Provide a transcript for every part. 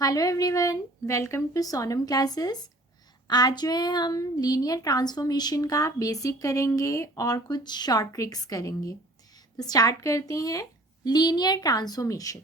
Hello everyone, welcome to Sonam classes. आज जो है हम लीनियर ट्रांसफॉर्मेशन का बेसिक करेंगे और कुछ शॉर्ट ट्रिक्स करेंगे। तो स्टार्ट करते हैं। Linear transformation.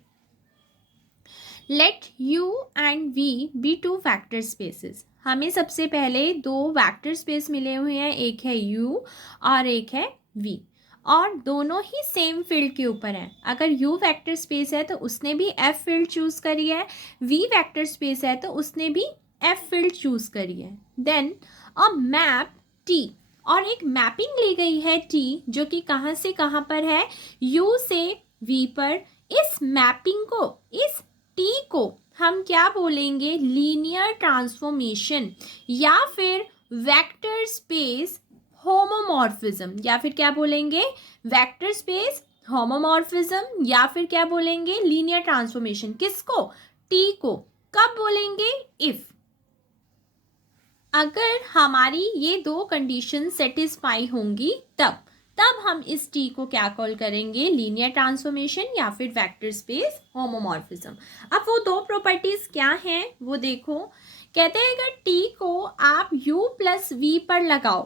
Let u and v be two vector spaces. हमें सबसे पहले दो वेक्टर स्पेस मिले हुए हैं, एक है u और एक है v, और दोनों ही सेम फील्ड के ऊपर हैं। अगर u वेक्टर स्पेस है तो उसने भी f फील्ड चूज करी है, v वेक्टर स्पेस है तो उसने भी f फील्ड चूज करी है। देन अ मैप t, और एक मैपिंग ली गई है t जो कि कहाँ से कहाँ पर है, u से v पर। इस मैपिंग को, इस t को हम क्या बोलेंगे, लीनियर ट्रांसफॉर्मेशन, या फिर वेक्टर स्पेस होमोमॉर्फिज्म, या फिर क्या बोलेंगे, वेक्टर स्पेस होमोमॉर्फिज्म, या फिर क्या बोलेंगे, लीनियर ट्रांसफॉर्मेशन। किसको? t को। कब बोलेंगे? इफ, अगर हमारी ये दो कंडीशन सेटिस्फाई होंगी तब हम इस टी को क्या कॉल करेंगे, लीनियर ट्रांसफॉर्मेशन या फिर वेक्टर स्पेस होमोमॉर्फिज्म। अब वो दो प्रॉपर्टीज क्या हैं वो देखो। कहते हैं अगर टी को आप u प्लस वी पर लगाओ,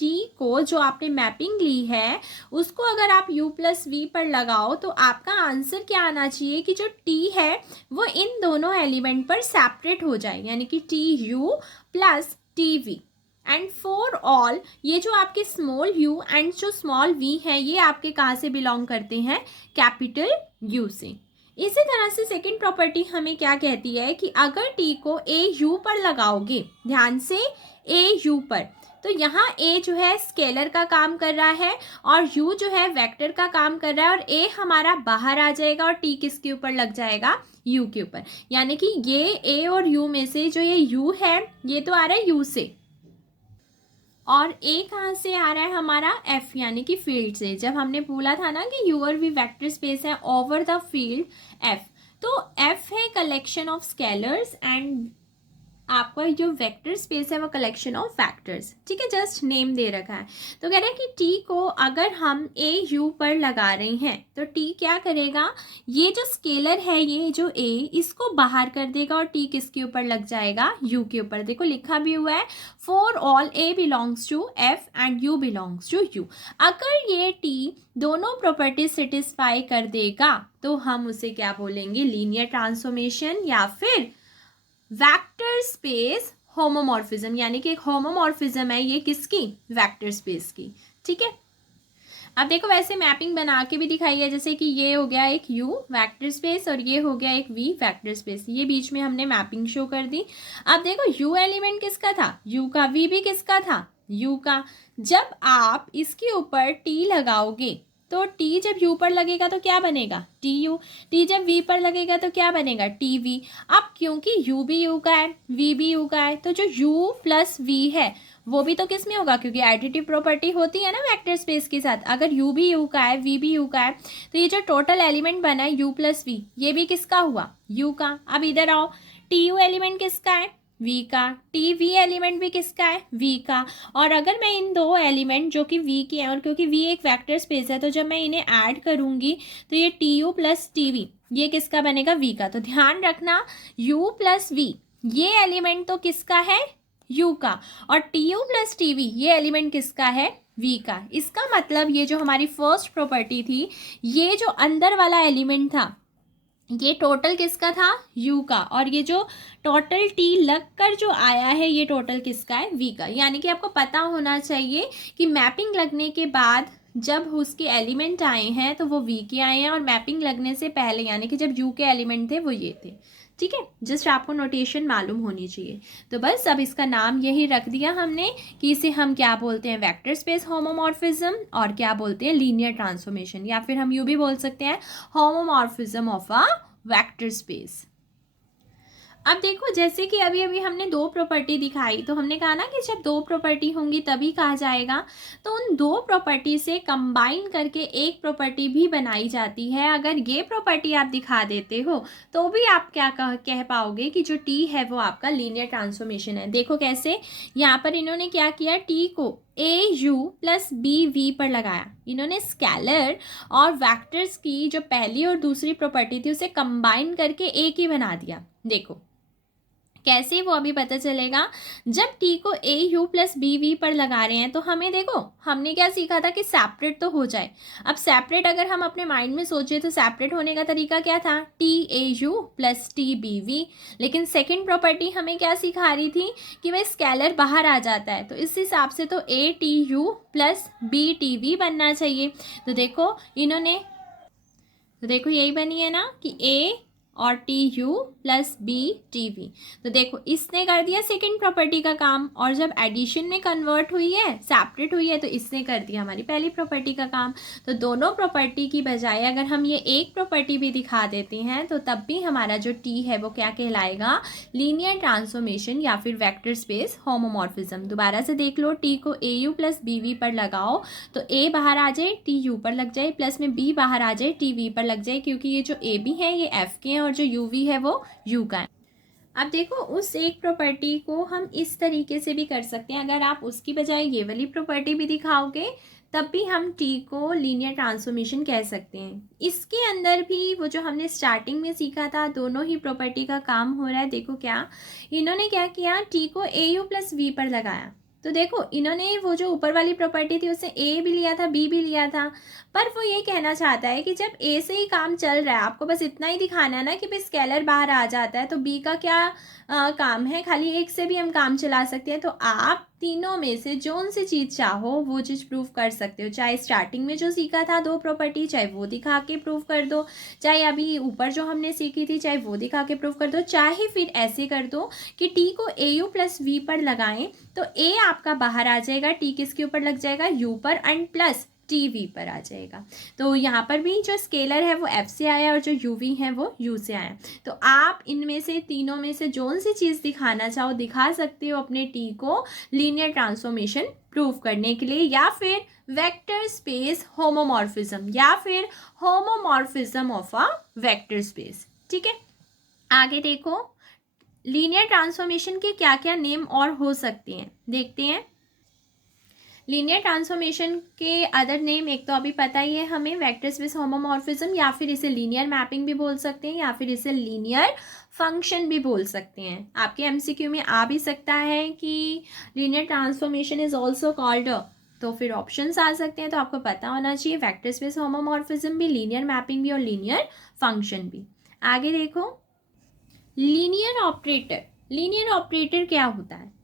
टी को जो आपने मैपिंग ली है उसको अगर आप u प्लस वी पर लगाओ तो आपका आंसर क्या आना चाहिए कि जो t है वो इन दोनों एलिमेंट पर सेपरेट हो जाए, यानी कि T U plus T we. And for all, ये जो आपके स्मॉल u एंड जो स्मॉल v है ये आपके कहाँ से बिलोंग करते हैं, कैपिटल U से। इसी तरह से सेकंड प्रॉपर्टी हमें क्या कहती है कि अगर t को a u पर लगाओगे, ध्यान से a u पर, तो यहाँ a जो है स्केलर का काम कर रहा है और u जो है वेक्टर का काम कर रहा है, और a हमारा बाहर आ जाएगा और t किसके ऊपर लग जाएगा, u के ऊपर। यानी कि ये a और u में से जो ये u है ये तो आ रहा है u से, और a कहाँ से आ रहा है हमारा, f यानी कि फील्ड से। जब हमने बोला था ना कि u और v वेक्टर स्पेस है ओवर द फील्ड f, तो f है कलेक्शन ऑफ स्केलर्स एंड आपका जो वेक्टर स्पेस है वो कलेक्शन ऑफ फैक्टर्स। ठीक है, जस्ट नेम दे रखा है। तो कह रहे हैं कि t को अगर हम a u पर लगा रहे हैं तो t क्या करेगा, ये जो स्केलर है ये जो a, इसको बाहर कर देगा और t किसके ऊपर लग जाएगा, u के ऊपर। देखो लिखा भी हुआ है for all a belongs to f and u belongs to u। अगर ये t दोनों प्रॉपर्टी सेटिस्फाई कर देगा तो हम उसे क्या बोलेंगे, लीनियर ट्रांसफॉर्मेशन या फिर वेक्टर स्पेस होमोमॉर्फिज्म। यानी कि एक होमोमॉर्फिज्म है ये किसकी, वेक्टर स्पेस की। ठीक है, अब देखो वैसे मैपिंग बना के भी दिखाई है, जैसे कि ये हो गया एक u वेक्टर स्पेस और ये हो गया एक v वेक्टर स्पेस, ये बीच में हमने मैपिंग शो कर दी। अब देखो u एलिमेंट किसका था, u का, v भी किसका था, u का। जब आप इसके ऊपर t लगाओगे तो t जब u पर लगेगा तो क्या बनेगा, tu। t जब v पर लगेगा तो क्या बनेगा, tv। अब क्योंकि u भी u का है, v भी u का है, तो जो u प्लस v है वो भी तो किस में होगा, क्योंकि एडिटिव प्रॉपर्टी होती है ना वेक्टर स्पेस के साथ। अगर u भी u का है, v भी u का है, तो ये जो टोटल एलिमेंट बना है u प्लस v, ये भी किसका हुआ, u का। अब इधर आओ, tu एलिमेंट किसका है, v का, tv एलिमेंट भी किसका है, v का। और अगर मैं इन दो एलिमेंट जो कि v के हैं, और क्योंकि v एक वेक्टर स्पेस है तो जब मैं इन्हें ऐड करूंगी तो ये tu प्लस tv ये किसका बनेगा, v का। तो ध्यान रखना u प्लस v ये एलिमेंट तो किसका है, u का, और tu प्लस tv ये एलिमेंट किसका है, v का। इसका मतलब ये जो हमारी फर्स्ट प्रॉपर्टी थी, ये जो अंदर वाला एलिमेंट था ये टोटल किसका था, u का, और ये जो टोटल t लगकर जो आया है ये टोटल किसका है, v का। यानी कि आपको पता होना चाहिए कि मैपिंग लगने के बाद जब उसके एलिमेंट आए हैं तो वो v के आए हैं, और मैपिंग लगने से पहले यानी कि जब u के एलिमेंट थे वो ये थे। ठीक है, जस्ट आपको नोटेशन मालूम होनी चाहिए। तो बस अब इसका नाम यही रख दिया हमने कि इसे हम क्या बोलते हैं, वेक्टर स्पेस होमोमॉर्फिज्म, और क्या बोलते हैं, लीनियर ट्रांसफॉर्मेशन, या फिर हम यूँ भी बोल सकते हैं homomorphism of a vector space. अब देखो जैसे कि अभी अभी हमने दो प्रॉपर्टी दिखाई, तो हमने कहा ना कि जब दो प्रॉपर्टी होंगी तभी कहा जाएगा। तो उन दो प्रॉपर्टी से कंबाइन करके एक प्रॉपर्टी भी बनाई जाती है। अगर ये प्रॉपर्टी आप दिखा देते हो तो भी आप क्या कह पाओगे कि जो टी है वो आपका लीनियर ट्रांसफॉर्मेशन है। देखो कैसे, यहाँ पर इन्होंने क्या किया, टी को ए यू प्लस बी वी पर लगाया, इन्होंने स्केलर और वेक्टर्स की जो पहली और दूसरी प्रॉपर्टी थी उसे कंबाइन करके एक ही बना दिया। देखो कैसे, वो अभी पता चलेगा। जब टी को ए यू प्लस बी वी पर लगा रहे हैं तो हमें देखो, हमने क्या सीखा था कि सेपरेट तो हो जाए। अब सेपरेट अगर हम अपने माइंड में सोचे तो सेपरेट होने का तरीका क्या था, T A U plus T B V. लेकिन सेकेंड प्रॉपर्टी हमें क्या सिखा रही थी कि भाई स्केलर बाहर आ जाता है, तो इस हिसाब से तो A T U plus B T V बनना चाहिए। तो देखो इन्होंने, तो देखो यही बनी है ना कि ए और T U plus B T V. तो देखो इसने कर दिया सेकंड प्रॉपर्टी का काम, और जब एडिशन में कन्वर्ट हुई है, सेपरेट हुई है, तो इसने कर दिया हमारी पहली प्रॉपर्टी का काम। तो दोनों प्रॉपर्टी की बजाय अगर हम ये एक प्रॉपर्टी भी दिखा देते हैं तो तब भी हमारा जो टी है वो क्या कहलाएगा, लीनियर ट्रांसफॉर्मेशन या फिर वेक्टर स्पेस होमोमॉर्फिज्म। दोबारा से देख लो, टी को ए यू प्लस बी वी पर लगाओ तो ए बाहर आ जाए, टी यू पर लग जाए, प्लस में बी बाहर आ जाए, टी वी पर लग जाए, क्योंकि ये जो ए बी है ये एफ के हैं और जो यू वी है वो यू का है। अब देखो उस एक प्रॉपर्टी को हम इस तरीके से भी कर सकते हैं, अगर आप उसकी बजाय ये वाली प्रॉपर्टी भी दिखाओगे तब भी हम टी को लीनियर ट्रांसफॉर्मेशन कह सकते हैं। इसके अंदर भी वो जो हमने स्टार्टिंग में सीखा था, दोनों ही प्रॉपर्टी का काम हो रहा है। देखो क्या इन्होंने क्या किया, टी को ए यू प्लस वी पर लगाया, तो देखो इन्होंने वो जो ऊपर वाली प्रॉपर्टी थी उससे ए भी लिया था, बी भी लिया था, पर वो ये कहना चाहता है कि जब ए से ही काम चल रहा है, आपको बस इतना ही दिखाना है ना कि भाई स्केलर बाहर आ जाता है, तो बी का क्या काम है, खाली एक से भी हम काम चला सकते हैं। तो आप तीनों में से जोन सी चीज़ चाहो वो चीज़ प्रूव कर सकते हो, चाहे स्टार्टिंग में जो सीखा था दो प्रॉपर्टी, चाहे वो दिखा के प्रूव कर दो, चाहे अभी ऊपर जो हमने सीखी थी चाहे वो दिखा के प्रूव कर दो, चाहे फिर ऐसे कर दो कि टी को ए यू प्लस वी पर लगाएं तो ए आपका बाहर आ जाएगा, टी किसके ऊपर लग जाएगा, यू पर, एंड प्लस टी वी पर आ जाएगा। तो यहाँ पर भी जो स्केलर है वो एफ से आया और जो यू वी है वो यू से आया। तो आप इनमें से तीनों में से जोन सी चीज़ दिखाना चाहो दिखा सकते हो अपने टी को लीनियर ट्रांसफॉर्मेशन प्रूव करने के लिए, या फिर वेक्टर स्पेस होमोमॉर्फिज्म, या फिर homomorphism of a vector space. ठीक है, आगे देखो लीनियर ट्रांसफॉर्मेशन के क्या क्या नेम और हो सकते हैं, देखते हैं। लीनियर ट्रांसफॉर्मेशन के अदर नेम एक तो अभी पता ही है हमें, वेक्टर स्पेस होमोमॉर्फिज्म, या फिर इसे लीनियर मैपिंग भी बोल सकते हैं, या फिर इसे लीनियर फंक्शन भी बोल सकते हैं। आपके एमसीक्यू में आ भी सकता है कि linear transformation is also called, तो फिर ऑप्शंस आ सकते हैं, तो आपको पता होना चाहिए वेक्टर स्पेस होमोमॉर्फिज्म भी, लीनियर मैपिंग भी और लीनियर फंक्शन भी। आगे देखो लीनियर ऑपरेटर। लीनियर ऑपरेटर क्या होता है,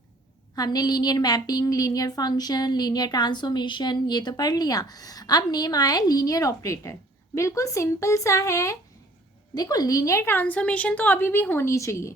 हमने linear mapping, linear function, linear transformation ये तो पढ़ लिया, अब नेम आया लीनियर ऑपरेटर। बिल्कुल सिंपल सा है। देखो लीनियर ट्रांसफॉर्मेशन तो अभी भी होनी चाहिए,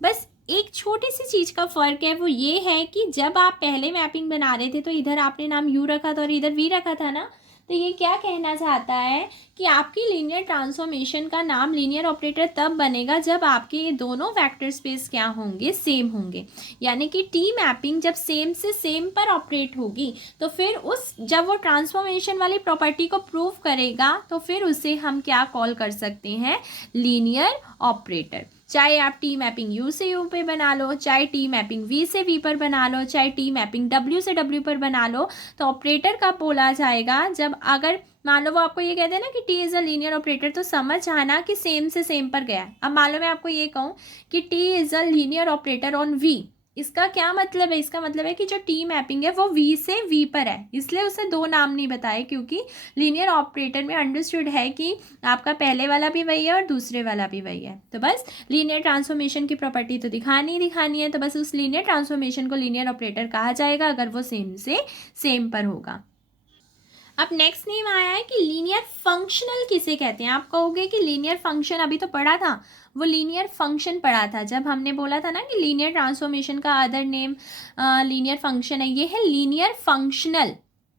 बस एक छोटी सी चीज़ का फ़र्क है, वो ये है कि जब आप पहले मैपिंग बना रहे थे तो इधर आपने नाम यू रखा था और इधर वी रखा था ना, तो ये क्या कहना चाहता है कि आपकी लीनियर ट्रांसफॉर्मेशन का नाम लीनियर ऑपरेटर तब बनेगा जब आपके ये दोनों वेक्टर स्पेस क्या होंगे, सेम होंगे। यानी कि टी मैपिंग जब सेम से सेम पर ऑपरेट होगी तो फिर उस जब वो ट्रांसफॉर्मेशन वाली प्रॉपर्टी को प्रूव करेगा तो फिर उसे हम क्या कॉल कर सकते हैं, लीनियर ऑपरेटर। चाहे आप टी मैपिंग यू से यू पे बना लो, चाहे टी मैपिंग वी से वी पर बना लो, चाहे टी मैपिंग डब्ल्यू से डब्ल्यू पर बना लो, तो ऑपरेटर कब बोला जाएगा, जब अगर मान लो वो आपको ये कहते हैं ना कि T is a linear operator, तो समझ आना कि सेम से सेम पर गया। अब मान लो मैं आपको ये कहूँ कि T is a linear operator on V, इसका क्या मतलब है, इसका मतलब है कि जो टी मैपिंग है वो वी से वी पर है, इसलिए उसे दो नाम नहीं बताए, क्योंकि लीनियर ऑपरेटर में अंडरस्टूड है कि आपका पहले वाला भी वही है और दूसरे वाला भी वही है। तो बस लीनियर ट्रांसफॉर्मेशन की प्रॉपर्टी तो दिखानी है, तो बस उस लीनियर ट्रांसफॉर्मेशन को लीनियर ऑपरेटर कहा जाएगा अगर वो सेम से सेम पर होगा। अब नेक्स्ट नेम आया है कि लीनियर फंक्शनल किसे कहते हैं। आप कहोगे कि लीनियर फंक्शन अभी तो पढ़ा था, वो लीनियर फंक्शन पढ़ा था जब हमने बोला था ना कि लीनियर ट्रांसफॉर्मेशन का अदर नेम लीनियर फंक्शन है, ये है लीनियर फंक्शनल।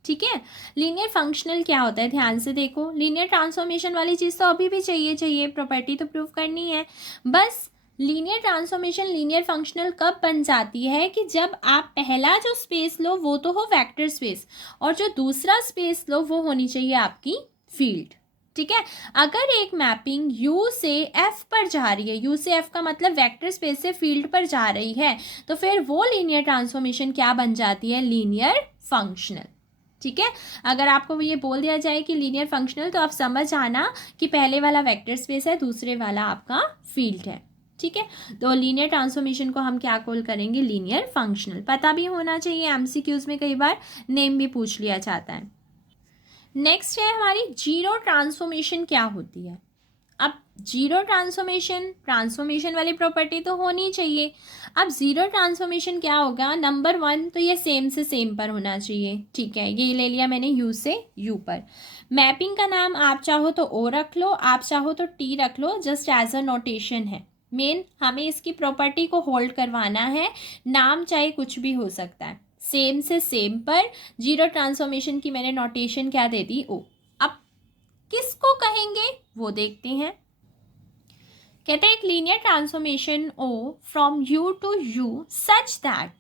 ठीक है, लीनियर फंक्शनल क्या होता है, ध्यान से देखो। लीनियर ट्रांसफॉर्मेशन वाली चीज़ तो अभी भी चाहिए, प्रॉपर्टी तो प्रूव करनी है। बस लीनियर ट्रांसफॉर्मेशन लीनियर फंक्शनल कब बन जाती है कि जब आप पहला जो स्पेस लो वो तो हो वेक्टर स्पेस, और जो दूसरा स्पेस लो वो होनी चाहिए आपकी फील्ड। ठीक है। अगर एक मैपिंग U से F पर जा रही है, U से F का मतलब वेक्टर स्पेस से फील्ड पर जा रही है, तो फिर वो लीनियर ट्रांसफॉर्मेशन क्या बन जाती है? Linear functional. ठीक है। अगर आपको ये बोल दिया जाए कि लीनियर फंक्शनल, तो आप समझ आना कि पहले वाला वेक्टर स्पेस है, दूसरे वाला आपका फील्ड है। ठीक है। तो लीनियर ट्रांसफॉर्मेशन को हम क्या कॉल करेंगे? Linear functional. पता भी होना चाहिए, एमसीक्यूज में कई बार नेम भी पूछ लिया जाता है। नेक्स्ट है हमारी जीरो ट्रांसफॉर्मेशन क्या होती है। अब जीरो ट्रांसफॉर्मेशन वाली प्रॉपर्टी तो होनी चाहिए। अब जीरो ट्रांसफॉर्मेशन क्या होगा? नंबर 1 तो ये सेम से सेम पर होना चाहिए। ठीक है, ये ले लिया मैंने U से U पर। मैपिंग का नाम आप चाहो तो O रख लो, आप चाहो तो T रख लो, जस्ट एज अ नोटेशन है। मेन हमें इसकी प्रॉपर्टी को होल्ड करवाना है, नाम चाहे कुछ भी हो सकता है। सेम से सेम पर जीरो ट्रांसफॉर्मेशन की मैंने नोटेशन क्या दे दी? O। अब किसको कहेंगे वो देखते हैं। कहते हैं एक linear transformation O from U to U such that,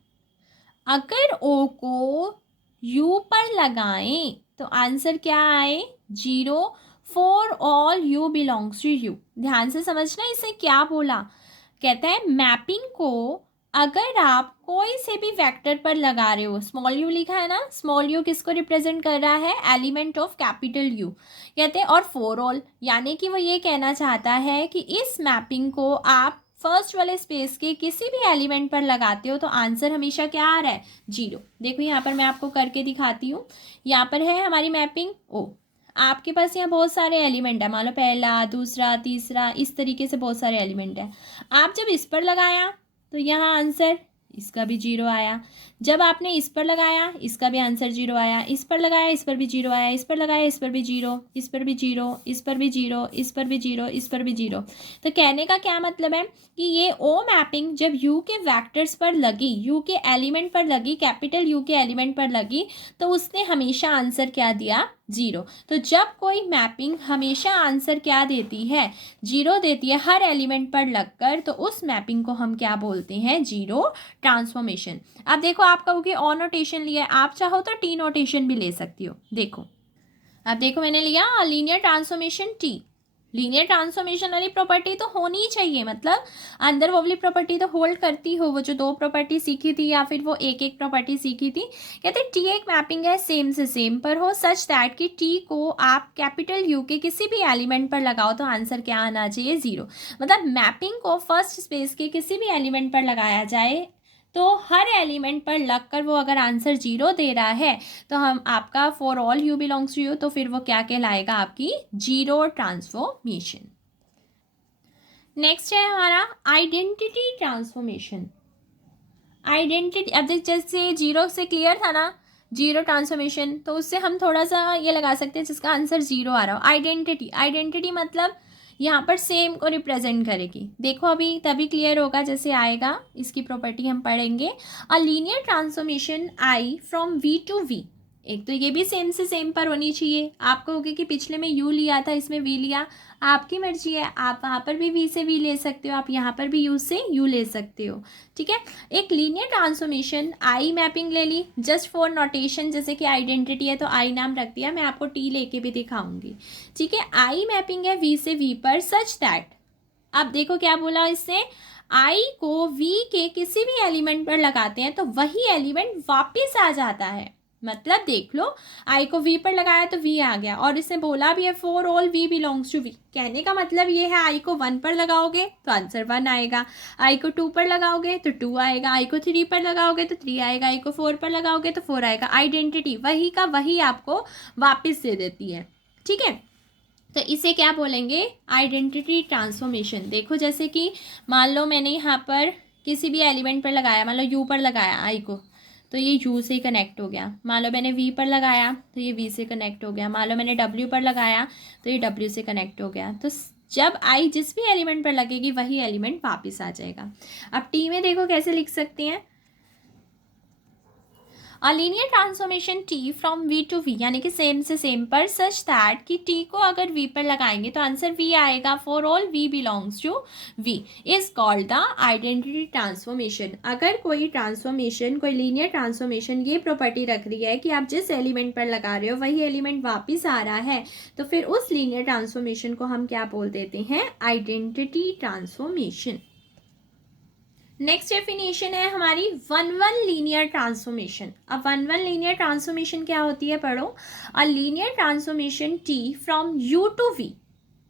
अगर O को U पर लगाएं तो आंसर क्या आए? 0 for all U belongs to U। ध्यान से समझना इसे क्या बोला। कहता है मैपिंग को अगर आप कोई से भी वेक्टर पर लगा रहे हो, स्मॉल u लिखा है ना, स्मॉल u किसको रिप्रेजेंट कर रहा है? Element of capital U। कहते हैं और फॉर ऑल, यानी कि वो ये कहना चाहता है कि इस मैपिंग को आप फर्स्ट वाले स्पेस के किसी भी एलिमेंट पर लगाते हो तो आंसर हमेशा क्या आ रहा है? 0। देखो यहाँ पर मैं आपको करके दिखाती हूँ। यहाँ पर है हमारी मैपिंग O। आपके पास यहाँ बहुत सारे एलिमेंट है, मान लो पहला, दूसरा, तीसरा, इस तरीके से बहुत सारे एलिमेंट है। आप जब इस पर लगाया तो यहाँ आंसर इसका भी 0 आया। जब आपने इस पर लगाया इसका भी आंसर 0 आया, इस पर लगाया इस पर भी 0 आया, इस पर लगाया इस पर भी 0, इस पर भी 0, इस पर भी 0, इस पर भी 0, इस पर भी 0। तो कहने का क्या मतलब है कि ये O मैपिंग जब U के वेक्टर्स पर लगी, U के एलिमेंट पर लगी, कैपिटल U के एलिमेंट पर लगी, तो उसने हमेशा आंसर क्या दिया? 0। तो जब कोई मैपिंग हमेशा आंसर क्या देती है? 0 देती है हर एलिमेंट पर लगकर, तो उस मैपिंग को हम क्या बोलते हैं? Zero transformation. अब देखो आपका ओके ओ नोटेशन लिया है, आप चाहो तो टी नोटेशन भी ले सकती हो। देखो अब देखो मैंने लिया linear transformation T। Linear transformation वाली प्रॉपर्टी तो होनी ही चाहिए, मतलब अंदर वो वाली प्रॉपर्टी तो होल्ड करती हो, वो जो 2 प्रॉपर्टी सीखी थी या फिर वो एक प्रॉपर्टी सीखी थी। कहते हैं टी एक मैपिंग है सेम से सेम पर हो, सच दैट कि टी को आप कैपिटल U के किसी भी एलिमेंट पर लगाओ तो आंसर क्या आना चाहिए? 0। मतलब मैपिंग को फर्स्ट स्पेस के किसी भी एलिमेंट पर लगाया जाए तो हर एलिमेंट पर लगकर वो अगर आंसर 0 दे रहा है तो हम आपका for all U belongs to U, तो फिर वो क्या कहलाएगा? आपकी जीरो ट्रांसफॉर्मेशन। नेक्स्ट है हमारा आइडेंटिटी ट्रांसफॉर्मेशन। आइडेंटिटी, अब जैसे 0 से क्लियर था ना जीरो ट्रांसफॉर्मेशन, तो उससे हम थोड़ा सा ये लगा सकते हैं जिसका आंसर 0 आ रहा हो। आइडेंटिटी मतलब यहाँ पर सेम को रिप्रेजेंट करेगी। देखो अभी तभी क्लियर होगा जैसे आएगा, इसकी प्रॉपर्टी हम पढ़ेंगे। A linear transformation I from V to V। एक तो ये भी सेम से सेम पर होनी चाहिए। आप कहोगे कि पिछले में U लिया था इसमें V लिया, आपकी मर्जी है, आप वहाँ पर भी V से V ले सकते हो, आप यहाँ पर भी U से U ले सकते हो। ठीक है। एक लीनियर ट्रांसफॉर्मेशन आई मैपिंग ले ली जस्ट फॉर नोटेशन, जैसे कि आइडेंटिटी है तो आई नाम रख दिया, मैं आपको T लेके भी दिखाऊंगी। ठीक है। आई मैपिंग है V से V पर सच दैट, अब देखो क्या बोला इससे, आई को V के किसी भी एलिमेंट पर लगाते हैं तो वही एलिमेंट वापस आ जाता है। मतलब देख लो, आई को V पर लगाया तो V आ गया, और इसने बोला भी है for all V belongs to V। कहने का मतलब ये है आई को 1 पर लगाओगे तो आंसर 1 आएगा, आई को 2 पर लगाओगे तो 2 आएगा, आई को 3 पर लगाओगे तो 3 आएगा, आई को 4 पर लगाओगे तो 4 आएगा। आइडेंटिटी वही का वही आपको वापस दे देती है। ठीक है। तो इसे क्या बोलेंगे? Identity transformation. देखो जैसे कि मान लो मैंने यहाँ पर किसी भी एलिमेंट पर लगाया, मान लो U पर लगाया आई को, तो ये U से कनेक्ट हो गया। मान लो मैंने V पर लगाया तो ये V से कनेक्ट हो गया। मान लो मैंने W पर लगाया तो ये W से कनेक्ट हो गया। तो जब आई जिस भी एलिमेंट पर लगेगी वही एलिमेंट वापस आ जाएगा। अब T में देखो कैसे लिख सकते हैं, a linear transformation T from V to V, यानी कि सेम से सेम पर, सच दैट कि टी को अगर वी पर लगाएंगे तो आंसर वी आएगा for all V belongs to V, is called the identity transformation. अगर कोई ट्रांसफॉर्मेशन, कोई लीनियर ट्रांसफॉर्मेशन ये प्रॉपर्टी रख रही है कि आप जिस एलिमेंट पर लगा रहे हो वही एलिमेंट वापिस आ रहा है, तो फिर उस लीनियर ट्रांसफॉर्मेशन को हम क्या बोल देते हैं? Identity transformation. नेक्स्ट डेफिनेशन है हमारी वन वन लीनियर ट्रांसफॉर्मेशन। अब वन वन लीनियर ट्रांसफॉर्मेशन क्या होती है? पढ़ो, a linear transformation T from U to V,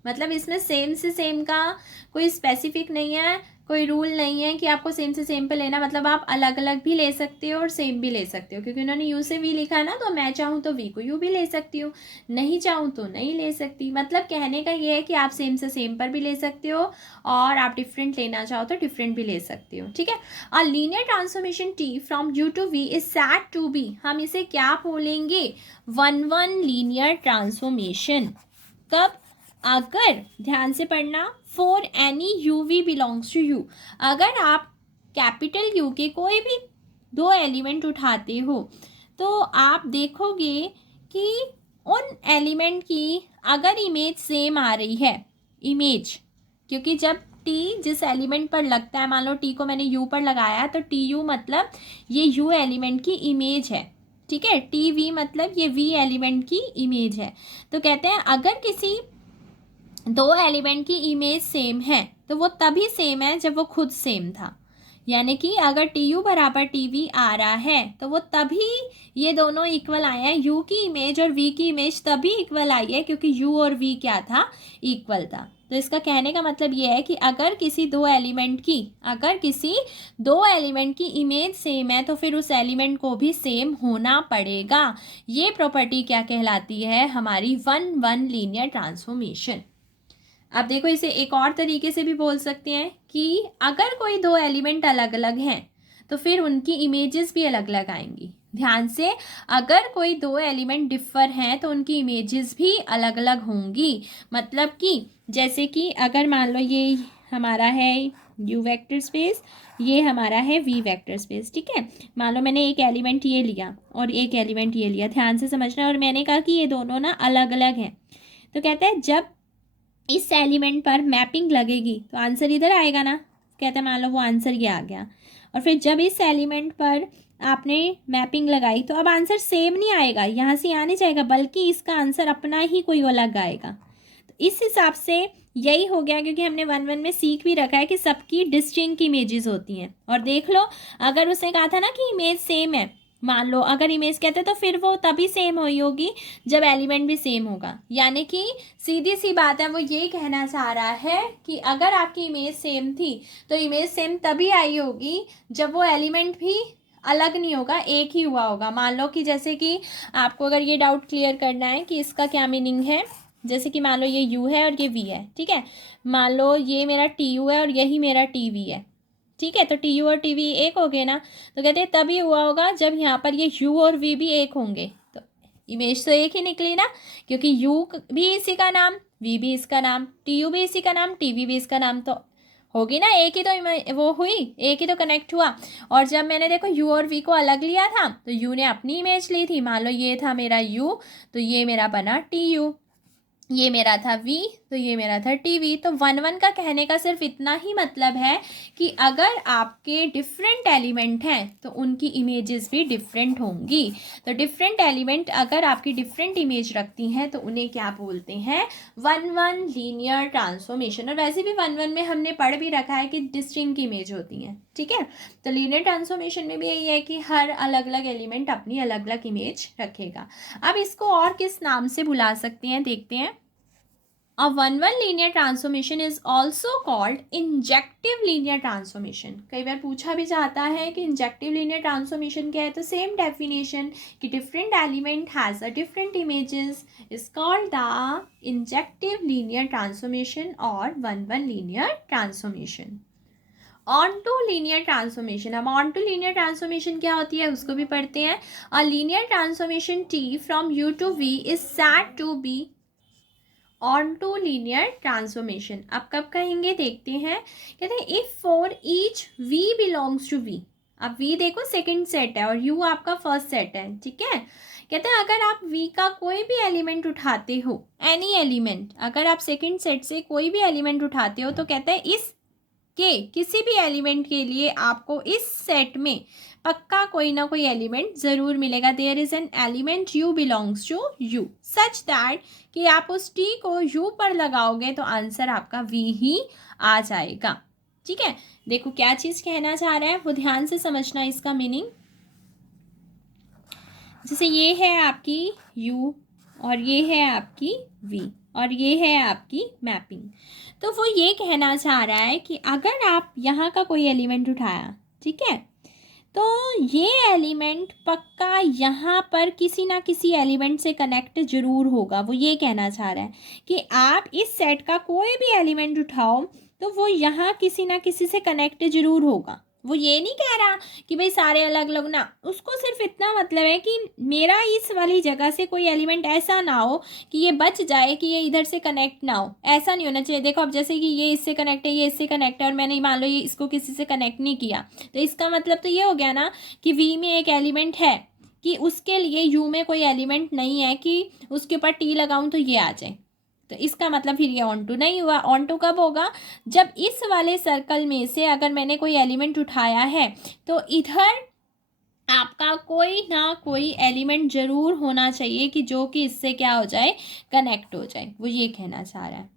मतलब इसमें सेम से सेम का कोई स्पेसिफिक नहीं है, कोई रूल नहीं है कि आपको सेम से सेम पे लेना, मतलब आप अलग अलग भी ले सकते हो और सेम भी ले सकते हो, क्योंकि उन्होंने यू से वी लिखा है ना, तो मैं चाहूँ तो वी को यू भी ले सकती हूँ, नहीं चाहूँ तो नहीं ले सकती। मतलब कहने का ये है कि आप सेम से सेम पर भी ले सकते हो और आप डिफरेंट लेना चाहो तो डिफरेंट भी ले सकते हो, ठीक है। A linear transformation T from U to V is said to be, हम इसे क्या बोलेंगे? One one linear transformation. कब? अगर, ध्यान से पढ़ना, for any U V belongs to U, अगर आप कैपिटल यू के कोई भी दो एलिमेंट उठाते हो तो आप देखोगे कि उन एलिमेंट की अगर इमेज सेम आ रही है, इमेज, क्योंकि जब टी जिस एलिमेंट पर लगता है, मान लो टी को मैंने यू पर लगाया है, तो टी यू मतलब ये यू एलिमेंट की इमेज है, ठीक है। टी वी मतलब ये वी एलिमेंट की इमेज है। तो कहते हैं अगर किसी दो एलिमेंट की इमेज सेम है तो वो तभी सेम है जब वो खुद सेम था, यानी कि अगर टी यू बराबर टी वी आ रहा है तो वो तभी ये दोनों इक्वल आए हैं, यू की इमेज और वी की इमेज तभी इक्वल आई है क्योंकि यू और वी क्या था? इक्वल था। तो इसका कहने का मतलब ये है कि अगर किसी दो एलिमेंट की इमेज सेम है तो फिर उस एलिमेंट को भी सेम होना पड़ेगा। ये प्रॉपर्टी क्या कहलाती है? हमारी वन वन लीनियर ट्रांसफॉर्मेशन। अब देखो, इसे एक और तरीके से भी बोल सकते हैं कि अगर कोई दो एलिमेंट अलग अलग हैं तो फिर उनकी इमेजेस भी अलग अलग आएंगी। ध्यान से, अगर कोई दो एलिमेंट डिफर हैं तो उनकी इमेजेस भी अलग अलग होंगी। मतलब कि जैसे कि अगर मान लो ये हमारा है यू वेक्टर स्पेस, ये हमारा है वी वेक्टर स्पेस, ठीक है। मान लो मैंने एक एलिमेंट ये लिया और एक एलिमेंट ये लिया, ध्यान से समझना, और मैंने कहा कि ये दोनों ना अलग अलग हैं। तो कहते हैं जब इस एलिमेंट पर मैपिंग लगेगी तो आंसर इधर आएगा ना, कहते हैं मान लो वो आंसर ये आ गया, और फिर जब इस एलिमेंट पर आपने मैपिंग लगाई तो अब आंसर सेम नहीं आएगा, यहाँ से यहाँ नहीं जाएगा, बल्कि इसका आंसर अपना ही कोई अलग आएगा। तो इस हिसाब से यही हो गया, क्योंकि हमने वन वन में सीख भी रखा है कि सबकी डिस्टिंक्ट इमेजेस होती हैं। और देख लो, अगर उसने कहा था ना कि इमेज सेम है, मान लो अगर इमेज कहते तो फिर वो तभी सेम हुई होगी जब एलिमेंट भी सेम होगा, यानी कि सीधी सी बात है, वो ये कहना चाह रहा है कि अगर आपकी इमेज सेम थी तो इमेज सेम तभी आई होगी जब वो एलिमेंट भी अलग नहीं होगा, एक ही हुआ होगा। मान लो कि जैसे कि आपको अगर ये डाउट क्लियर करना है कि इसका क्या मीनिंग है, जैसे कि मान लो ये u है और ये v है, ठीक है। मान लो ये मेरा टी यू है और यही मेरा टी वी है, ठीक है। तो टी यू और टी वी एक हो गए ना, तो कहते हैं तभी हुआ होगा जब यहाँ पर ये यू और वी भी एक होंगे। तो इमेज तो एक ही निकली ना, क्योंकि यू भी इसी का नाम, वी भी इसका नाम, टी यू भी इसी का नाम, टी वी भी इसका नाम, तो होगी ना, एक ही तो वो हुई, एक ही तो कनेक्ट हुआ। और जब मैंने देखो यू और वी को अलग लिया था तो यू ने अपनी इमेज ली थी, मान लो ये था मेरा यू, तो ये मेरा बना टी यू, ये मेरा था v, तो ये मेरा था टीवी। तो वन वन का कहने का सिर्फ इतना ही मतलब है कि अगर आपके डिफरेंट एलिमेंट हैं तो उनकी इमेजेस भी डिफरेंट होंगी। तो डिफरेंट एलिमेंट अगर आपकी डिफरेंट इमेज रखती हैं तो उन्हें क्या बोलते हैं? One one linear transformation. और वैसे भी वन वन में हमने पढ़ भी रखा है कि डिस्टिंक्ट इमेज होती हैं, ठीक है। तो लीनियर ट्रांसफॉर्मेशन में भी यही है कि हर अलग अलग एलिमेंट अपनी अलग अलग इमेज रखेगा। अब इसको और किस नाम से बुला सकते हैं, देखते हैं। A one-one linear transformation is also called injective linear transformation। कई बार पूछा भी जाता है कि injective linear transformation क्या है, तो सेम डेफिनेशन कि different element has a different images is called the injective linear transformation or one-one linear transformation। Onto linear transformation. अब ऑन टू लीनियर ट्रांसफॉर्मेशन क्या होती है उसको भी पढ़ते हैं। A linear transformation T from U to V is said to be onto linear transformation. अब कब कहेंगे देखते हैं। कहते हैं if for each v belongs to v, अब वी देखो सेकंड सेट है और यू आपका फर्स्ट सेट है, ठीक है। कहते हैं अगर आप वी का कोई भी एलिमेंट उठाते हो, एनी एलिमेंट, अगर आप सेकंड सेट से कोई भी एलिमेंट उठाते हो तो कहते हैं इस के किसी भी एलिमेंट के लिए आपको इस सेट में पक्का कोई ना कोई एलिमेंट ज़रूर मिलेगा। There is an element U belongs to U such that कि आप उस टी को यू पर लगाओगे तो आंसर आपका वी ही आ जाएगा, ठीक है। देखो क्या चीज़ कहना चाह रहा है वो ध्यान से समझना इसका मीनिंग। जैसे ये है आपकी यू और ये है आपकी वी और ये है आपकी मैपिंग, तो वो ये कहना चाह रहा है कि अगर आप यहाँ का कोई एलिमेंट उठाया, ठीक है, तो ये एलिमेंट पक्का यहाँ पर किसी ना किसी एलिमेंट से कनेक्ट जरूर होगा। वो ये कहना चाह रहा है कि आप इस सेट का कोई भी एलिमेंट उठाओ तो वो यहाँ किसी ना किसी से कनेक्ट जरूर होगा। वो ये नहीं कह रहा कि भाई सारे अलग अलग ना, उसको सिर्फ इतना मतलब है कि मेरा इस वाली जगह से कोई एलिमेंट ऐसा ना हो कि ये बच जाए, कि ये इधर से कनेक्ट ना हो, ऐसा नहीं होना चाहिए। देखो अब जैसे कि ये इससे कनेक्ट है, ये इससे कनेक्ट है और मैंने मान लो ये इसको किसी से कनेक्ट नहीं किया, तो इसका मतलब तो ये हो गया ना कि वी में एक एलिमेंट है कि उसके लिए यू में कोई एलिमेंट नहीं है कि उसके ऊपर टी लगाऊं तो ये आ जाए। तो इसका मतलब फिर ये ऑन टू नहीं हुआ। ऑन टू कब होगा? जब इस वाले सर्कल में से अगर मैंने कोई एलिमेंट उठाया है तो इधर आपका कोई ना कोई एलिमेंट जरूर होना चाहिए कि जो कि इससे क्या हो जाए, कनेक्ट हो जाए। वो ये कहना चाह रहा है,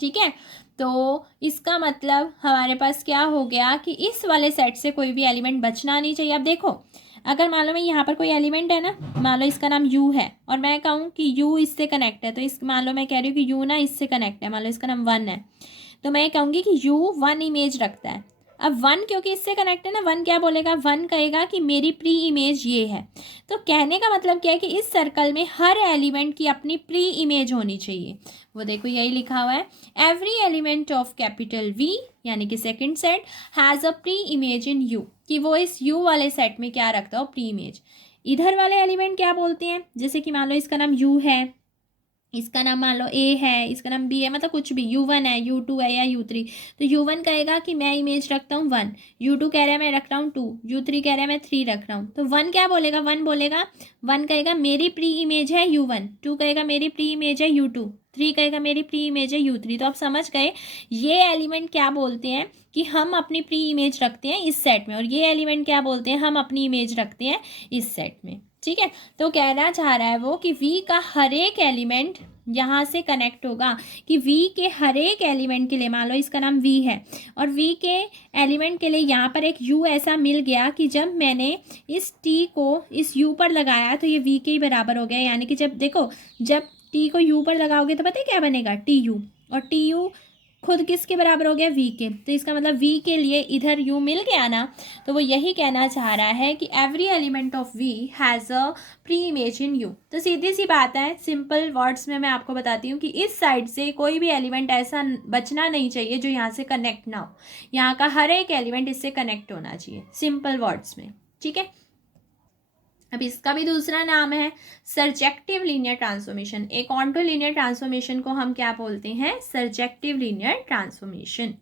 ठीक है। तो इसका मतलब हमारे पास क्या हो गया कि इस वाले सेट से कोई भी एलिमेंट बचना नहीं चाहिए। अब देखो अगर मान लो मैं यहाँ पर कोई एलिमेंट है ना, मान लो इसका नाम यू है और मैं कहूँ कि यू इससे कनेक्ट है, तो इस मान लो मैं कह रही हूँ कि यू ना इससे कनेक्ट है, मान लो इसका नाम वन है, तो मैं कहूँगी कि यू वन इमेज रखता है। अब वन क्योंकि इससे कनेक्ट है ना, वन क्या बोलेगा, वन कहेगा कि मेरी प्री इमेज ये है। तो कहने का मतलब क्या है कि इस सर्कल में हर एलिमेंट की अपनी प्री इमेज होनी चाहिए। वो देखो यही लिखा हुआ है, every element of capital V यानी कि second set has a pre image in you, कि वो इस यू वाले सेट में क्या रखता हो, प्री इमेज। इधर वाले एलिमेंट क्या बोलते हैं, जैसे कि मान लो इसका नाम यू है, इसका नाम मान लो ए है, इसका नाम बी है, मतलब कुछ भी, U1 है, U2 है या U3, तो U1 कहेगा कि मैं इमेज रखता हूँ वन, U2 कह रहा है मैं रख रहा हूँ टू, U3 कह रहा है मैं थ्री रख रहा हूँ। तो वन क्या बोलेगा, वन कहेगा मेरी प्री इमेज है U1, टू कहेगा मेरी प्री इमेज है U2, थ्री कहेगा मेरी प्री इमेज है U3। तो आप समझ गए ये एलिमेंट क्या बोलते हैं कि हम अपनी प्री इमेज रखते हैं इस सेट में, और ये एलिमेंट क्या बोलते हैं, हम अपनी इमेज रखते हैं इस सेट में, ठीक है। तो कहना चाह रहा है वो कि वी का हर एक एलिमेंट यहाँ से कनेक्ट होगा, कि वी के हर एक एलिमेंट के लिए, मान लो इसका नाम वी है और वी के एलिमेंट के लिए यहाँ पर एक यू ऐसा मिल गया कि जब मैंने इस टी को इस यू पर लगाया तो ये वी के ही बराबर हो गया। यानी कि जब देखो जब टी को यू पर लगाओगे तो पता है क्या बनेगा, टी यू, और टी यू खुद किसके बराबर हो गया, वी के। तो इसका मतलब वी के लिए इधर यू मिल गया ना, तो वो यही कहना चाह रहा है कि every element of we has a pre image in you. तो सीधी सी बात है, सिंपल वर्ड्स में मैं आपको बताती हूँ कि इस साइड से कोई भी एलिमेंट ऐसा बचना नहीं चाहिए जो यहाँ से कनेक्ट ना हो, यहाँ का हर एक एलिमेंट इससे कनेक्ट होना चाहिए, सिंपल वर्ड्स में, ठीक है। अब इसका भी दूसरा नाम है सर्जेक्टिव लीनियर ट्रांसफॉर्मेशन। एक ऑन्टो लीनियर ट्रांसफॉर्मेशन को हम क्या बोलते हैं, सर्जेक्टिव लीनियर ट्रांसफॉर्मेशन।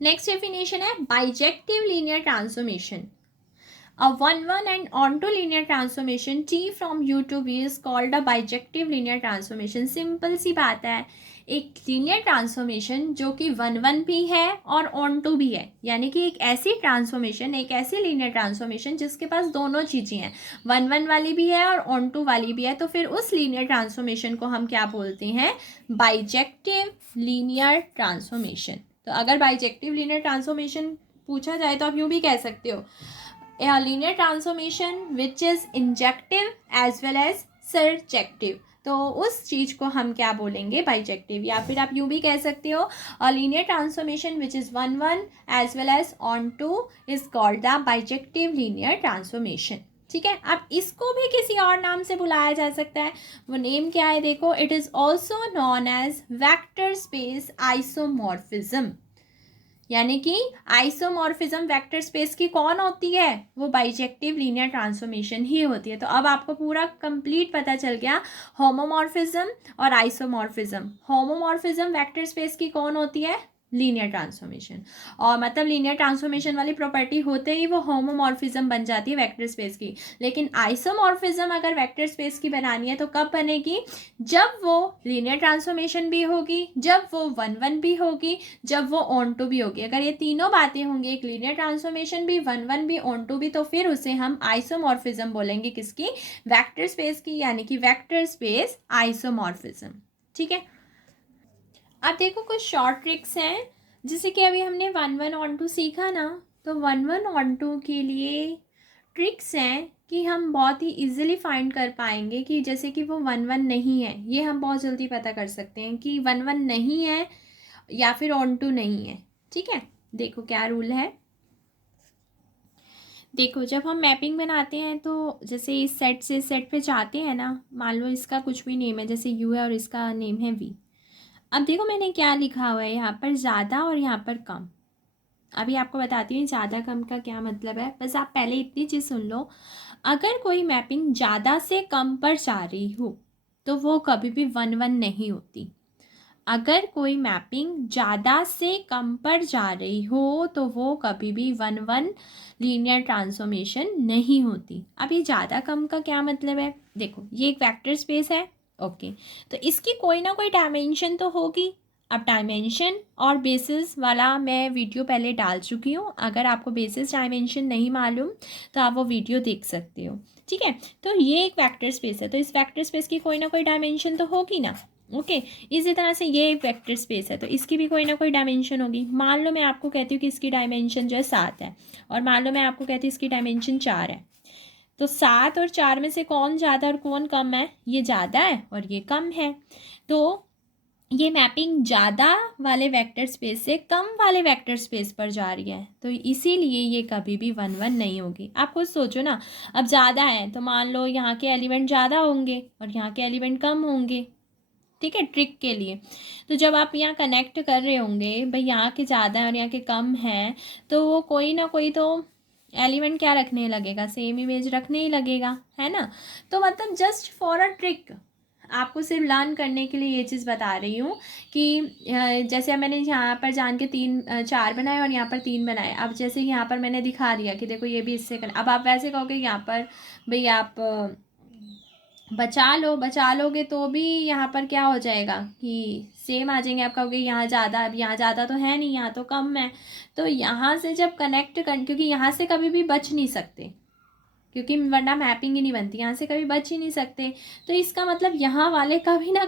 नेक्स्ट डेफिनेशन है bijective linear transformation. A one-one and onto linear transformation T from U to V is called a bijective linear transformation। Simple सी बात है, एक लीनियर ट्रांसफॉर्मेशन जो कि वन वन भी है और ऑन टू भी है, यानी कि एक ऐसी ट्रांसफॉर्मेशन, एक ऐसी लीनियर ट्रांसफॉर्मेशन जिसके पास दोनों चीज़ें हैं, वन वन वाली भी है और ऑन टू वाली भी है, तो फिर उस लीनियर ट्रांसफॉर्मेशन को हम क्या बोलते हैं, बाइजेक्टिव लीनियर ट्रांसफॉर्मेशन। तो अगर बाइजेक्टिव लीनियर ट्रांसफॉर्मेशन पूछा जाए तो आप यूँ भी कह सकते हो, a linear transformation which is injective as well as surjective। तो उस चीज़ को हम क्या बोलेंगे, बाइजेक्टिव। या फिर आप यूँ भी कह सकते हो a linear transformation which is one one as well as on to is called the bijective linear transformation। ठीक है। अब इसको भी किसी और नाम से बुलाया जा सकता है, वो नेम क्या है देखो, it is also known as vector space isomorphism. यानी कि आइसोमॉर्फिज्म वेक्टर स्पेस की कौन होती है, वो बाइजेक्टिव लीनियर ट्रांसफॉर्मेशन ही होती है। तो अब आपको पूरा कंप्लीट पता चल गया होमोमॉर्फिज्म और आइसोमॉर्फिज्म। होमोमॉर्फिज्म वेक्टर स्पेस की कौन होती है, लीनियर ट्रांसफॉर्मेशन। और मतलब लीनियर ट्रांसफॉर्मेशन वाली प्रॉपर्टी होते ही वो होमोमॉर्फिज्म बन जाती है वेक्टर स्पेस की। लेकिन आइसोमॉर्फिज्म अगर वेक्टर स्पेस की बनानी है तो कब बनेगी? जब वो लीनियर ट्रांसफॉर्मेशन भी होगी, जब वो 1-1 भी होगी, जब वो ऑन टू भी होगी। अगर ये तीनों बातें होंगी, एक लीनियर ट्रांसफॉर्मेशन भी, 1-1 भी, ऑन टू भी, तो फिर उसे हम आइसोमॉर्फिज्म बोलेंगे। किसकी? वेक्टर स्पेस की, यानी कि वेक्टर स्पेस आइसोमॉर्फिज्म। ठीक है। अब देखो कुछ शॉर्ट ट्रिक्स हैं, जैसे कि अभी हमने 1-1 ऑन टू सीखा ना, तो 1-1 ऑन टू के लिए ट्रिक्स हैं कि हम बहुत ही इजीली फाइंड कर पाएंगे कि जैसे कि वो 1-1 नहीं है, ये हम बहुत जल्दी पता कर सकते हैं कि 1-1 नहीं है या फिर ऑन टू नहीं है। ठीक है, देखो क्या रूल है। देखो जब हम मैपिंग बनाते हैं तो जैसे इस सेट से सेट पे जाते हैं ना, मान लो इसका कुछ भी नेम है, जैसे यू है और इसका नेम है वी। अब देखो मैंने क्या लिखा हुआ है यहाँ पर, ज़्यादा और यहाँ पर कम। अभी आपको बताती हूँ ज़्यादा कम का क्या मतलब है, बस आप पहले इतनी चीज़ सुन लो। अगर कोई मैपिंग ज़्यादा से कम पर जा रही हो तो वो कभी भी 1-1 नहीं होती। अगर कोई मैपिंग ज़्यादा से कम पर जा रही हो तो वो कभी भी 1-1 लीनियर ट्रांसफॉर्मेशन नहीं होती। अब ये ज़्यादा कम का क्या मतलब है? देखो ये एक वेक्टर स्पेस है, ओके, तो इसकी कोई ना कोई डायमेंशन तो होगी। अब डायमेंशन और बेसिस वाला मैं वीडियो पहले डाल चुकी हूँ, अगर आपको बेसिस डायमेंशन नहीं मालूम तो आप वो वीडियो देख सकते हो। ठीक है, तो ये एक वेक्टर स्पेस है, तो इस वेक्टर स्पेस की कोई ना कोई डायमेंशन तो होगी ना। ओके, इसी तरह से ये एक वेक्टर स्पेस है तो इसकी भी कोई ना कोई डायमेंशन होगी। मान लो मैं आपको कहती हूँ कि इसकी डायमेंशन जो है 7 है, और मान लो मैं आपको कहती हूँ इसकी डायमेंशन 4 है, तो 7 और 4 में से कौन ज़्यादा और कौन कम है? ये ज़्यादा है और ये कम है। तो ये मैपिंग ज़्यादा वाले वेक्टर स्पेस से कम वाले वेक्टर स्पेस पर जा रही है, तो इसीलिए ये कभी भी 1-1 नहीं होगी। आप खुद सोचो ना, अब ज़्यादा है तो मान लो यहाँ के एलिमेंट ज़्यादा होंगे और यहाँ के एलिमेंट कम होंगे। ठीक है, ट्रिक के लिए। तो जब आप यहाँ कनेक्ट कर रहे होंगे भाई, यहाँ के ज़्यादा है और यहाँ के कम हैं, तो वो कोई ना कोई तो एलिमेंट क्या रखने लगेगा? सेम इमेज रखने ही लगेगा, है ना। तो मतलब जस्ट फॉर अ ट्रिक, आपको सिर्फ लर्न करने के लिए ये चीज़ बता रही हूँ कि जैसे मैंने यहाँ पर जान के 4 बनाए और यहाँ पर 3 बनाए। अब जैसे यहाँ पर मैंने दिखा दिया कि देखो ये भी इससे अब आप वैसे कहोगे यहाँ पर भाई आप बचा लोगे तो भी यहाँ पर क्या हो जाएगा कि सेम आ जाएंगे। आप कहोगे यहाँ ज़्यादा, अब यहाँ ज़्यादा तो है नहीं, यहाँ तो कम है। तो यहाँ से जब कनेक्ट कर, क्योंकि यहाँ से कभी भी बच नहीं सकते, क्योंकि वरना मैपिंग ही नहीं बनती, यहाँ से कभी बच ही नहीं सकते। तो इसका मतलब यहाँ वाले कभी ना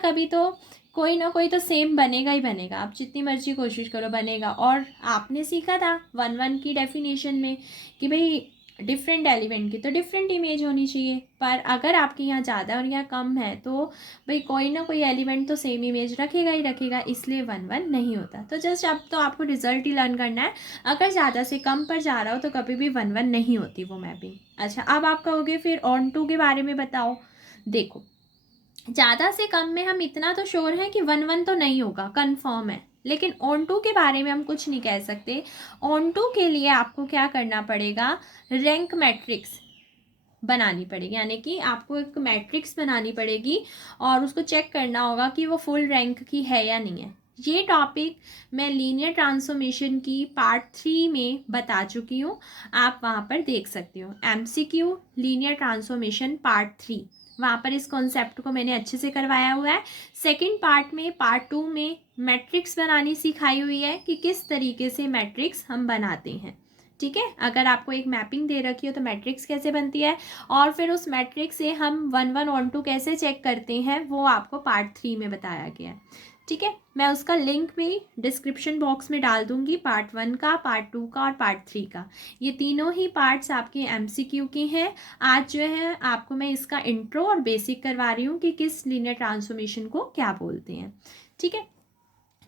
कोई तो सेम बनेगा ही बनेगा, आप जितनी मर्जी कोशिश करो बनेगा। और आपने सीखा था 1-1 की डेफिनेशन में कि भाई डिफरेंट एलिमेंट की तो डिफरेंट इमेज होनी चाहिए, पर अगर आपके यहाँ ज़्यादा और यहाँ कम है तो भाई कोई ना कोई एलिमेंट तो सेम इमेज रखेगा ही रखेगा, इसलिए 1-1 नहीं होता। तो जस्ट अब तो आपको रिजल्ट ही लर्न करना है, अगर ज़्यादा से कम पर जा रहा हो तो कभी भी 1-1 नहीं होती वो मैपिंग। अच्छा, अब आप कहोगे फिर ऑन टू के बारे में बताओ। देखो ज़्यादा से कम में हम इतना तो श्योर है कि 1-1 तो नहीं होगा, कंफर्म है, लेकिन ऑन टू के बारे में हम कुछ नहीं कह सकते। ऑन टू के लिए आपको क्या करना पड़ेगा? रैंक मैट्रिक्स बनानी पड़ेगी, यानी कि आपको एक मैट्रिक्स बनानी पड़ेगी और उसको चेक करना होगा कि वो फुल रैंक की है या नहीं है। ये टॉपिक मैं लीनियर ट्रांसफॉर्मेशन की पार्ट 3 में बता चुकी हूँ, आप वहाँ पर देख सकते हो। MCQ लीनियर ट्रांसफॉर्मेशन पार्ट 3, वहाँ पर इस कॉन्सेप्ट को मैंने अच्छे से करवाया हुआ है। सेकंड पार्ट में, पार्ट 2 में मैट्रिक्स बनानी सिखाई हुई है कि किस तरीके से मैट्रिक्स हम बनाते हैं। ठीक है, अगर आपको एक मैपिंग दे रखी हो तो मैट्रिक्स कैसे बनती है, और फिर उस मैट्रिक्स से हम 1-1 ऑन टू कैसे चेक करते हैं, वो आपको पार्ट 3 में बताया गया है। ठीक है, मैं उसका लिंक भी डिस्क्रिप्शन बॉक्स में डाल दूंगी, पार्ट 1 का, पार्ट 2 का और पार्ट 3 का। ये तीनों ही पार्ट्स आपके MCQ के हैं। आज जो है आपको मैं इसका इंट्रो और बेसिक करवा रही हूँ कि किस लीनियर ट्रांसफॉर्मेशन को क्या बोलते हैं। ठीक है,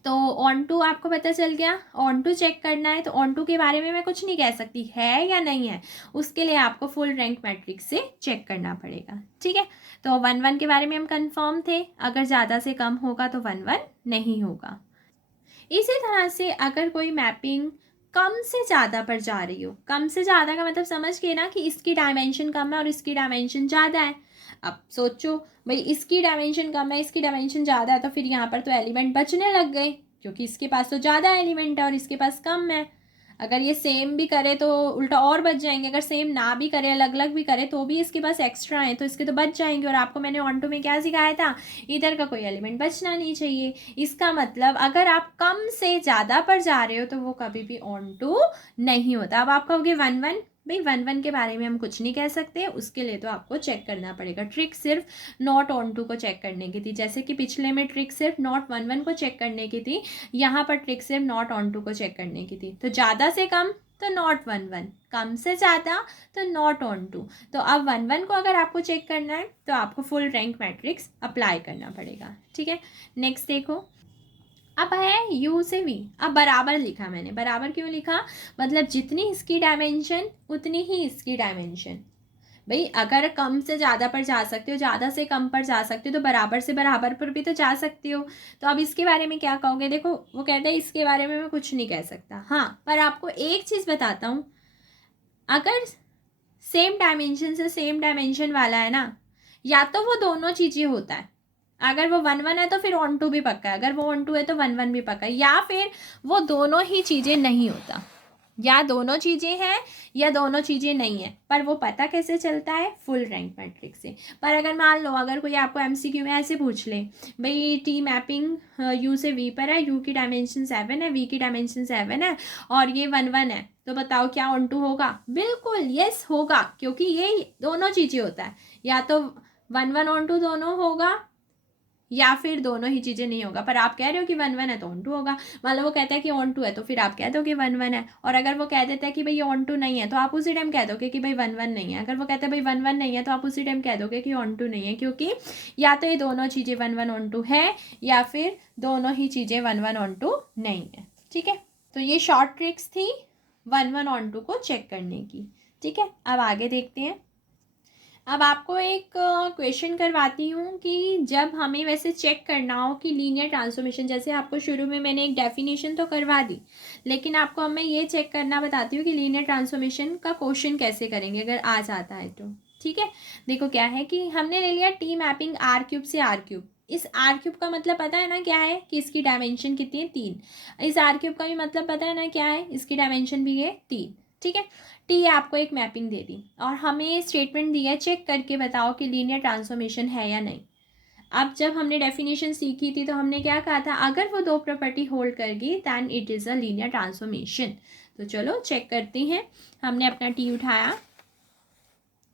तो ऑन टू आपको पता चल गया। ऑन टू चेक करना है तो ऑन टू के बारे में मैं कुछ नहीं कह सकती है या नहीं है, उसके लिए आपको फुल रैंक मैट्रिक्स से चेक करना पड़ेगा। ठीक है, तो 1-1 के बारे में हम कंफर्म थे, अगर ज़्यादा से कम होगा तो 1-1 नहीं होगा। इसी तरह से अगर कोई मैपिंग कम से ज़्यादा पर जा रही हो, कम से ज़्यादा का मतलब समझ के ना कि इसकी डायमेंशन कम है और इसकी डायमेंशन ज़्यादा है। अब सोचो भाई, इसकी डायमेंशन कम है, इसकी डायमेंशन ज़्यादा है, तो फिर यहाँ पर तो एलिमेंट बचने लग गए। क्योंकि इसके पास तो ज़्यादा एलिमेंट है और इसके पास कम है। अगर ये सेम भी करे तो उल्टा और बच जाएंगे, अगर सेम ना भी करे, अलग अलग भी करे तो भी इसके पास एक्स्ट्रा है तो इसके तो बच जाएंगे। और आपको मैंने ऑन टू में क्या सिखाया था, इधर का कोई एलिमेंट बचना नहीं चाहिए। इसका मतलब अगर आप कम से ज़्यादा पर जा रहे हो तो वो कभी भी ऑन टू नहीं होता। अब आप कहोगे 1 1, भाई 1 1 के बारे में हम कुछ नहीं कह सकते, उसके लिए तो आपको चेक करना पड़ेगा। ट्रिक सिर्फ नॉट ऑन टू को चेक करने की थी, जैसे कि पिछले में ट्रिक सिर्फ नॉट 1 1 को चेक करने की थी, यहाँ पर ट्रिक सिर्फ नॉट ऑन टू को चेक करने की थी। तो ज़्यादा से कम तो नॉट 1 1, कम से ज़्यादा तो नॉट ऑन टू। तो अब 1 1 को अगर आपको चेक करना है तो आपको फुल रैंक मैट्रिक्स अप्लाई करना पड़ेगा। ठीक है, नेक्स्ट देखो, अब है यू से वी। अब बराबर लिखा मैंने, बराबर क्यों लिखा, मतलब जितनी इसकी डायमेंशन उतनी ही इसकी डायमेंशन। भाई अगर कम से ज़्यादा पर जा सकते हो, ज़्यादा से कम पर जा सकते हो, तो बराबर से बराबर पर भी तो जा सकते हो। तो अब इसके बारे में क्या कहोगे, देखो वो कहते हैं इसके बारे में मैं कुछ नहीं कह सकता, हाँ पर आपको एक चीज़ बताता हूँ, अगर सेम डायमेंशन से सेम डायमेंशन वाला है ना, या तो वो दोनों चीज़ें होता है, अगर वो 1 1 है तो फिर ऑन टू भी पक्का है, अगर वो ऑन टू है तो 1 1 भी पक्का है, या फिर वो दोनों ही चीज़ें नहीं होता, या दोनों चीज़ें हैं या दोनों चीज़ें नहीं है। पर वो पता कैसे चलता है, फुल रैंक मैट्रिक्स से। पर अगर मान लो अगर कोई आपको एमसीक्यू में ऐसे पूछ ले, भाई टी मैपिंग यू से वी पर है, यू की डायमेंशन 7 है, वी की डायमेंशन 7 है और ये 1 1 है, तो बताओ क्या ऑन टू होगा, बिल्कुल यस होगा, क्योंकि ये दोनों चीज़ें होता है, या तो 1 1 ऑन टू दोनों होगा या फिर दोनों ही चीज़ें नहीं होगा। पर आप कह रहे हो कि 1 1 है तो ऑन टू होगा, मान लो वो कहता है कि ऑन टू है तो फिर आप कह दो कि 1 1 है, और अगर वो कह देता है कि भाई ये ऑन टू नहीं है तो आप उसी टाइम कह दोगे कि भाई 1 1 नहीं है। अगर वो कहता है भाई 1 1 नहीं है तो आप उसी टाइम कह दोगे कि ऑन टू नहीं है, क्योंकि या तो ये दोनों चीज़ें 1 1 ऑन टू है या फिर दोनों ही चीज़ें 1 1 ऑन टू नहीं है। ठीक है, तो ये शॉर्ट ट्रिक्स थी 1 1 ऑन टू को चेक करने की। ठीक है, अब आगे देखते हैं। अब आपको एक क्वेश्चन करवाती हूँ कि जब हमें वैसे चेक करना हो कि लीनियर ट्रांसफॉर्मेशन, जैसे आपको शुरू में मैंने एक डेफिनेशन तो करवा दी, लेकिन आपको अब मैं ये चेक करना बताती हूँ कि लीनियर ट्रांसफॉर्मेशन का क्वेश्चन कैसे करेंगे अगर आ जाता है तो। ठीक है, देखो क्या है कि हमने ले लिया टी मैपिंग आर क्यूब से आर क्यूब। इस आर क्यूब का मतलब पता है ना क्या है, कि इसकी डायमेंशन कितनी है, 3। इस आर क्यूब का भी मतलब पता है ना क्या है, इसकी डायमेंशन भी है 3। ठीक है, टी आपको एक मैपिंग दे दी और हमें स्टेटमेंट दिया है चेक करके बताओ कि लीनियर ट्रांसफॉर्मेशन है या नहीं। अब जब हमने डेफिनेशन सीखी थी तो हमने क्या कहा था, अगर वो दो प्रॉपर्टी होल्ड करगी then it is a linear transformation. तो चलो चेक करते हैं। हमने अपना टी उठाया,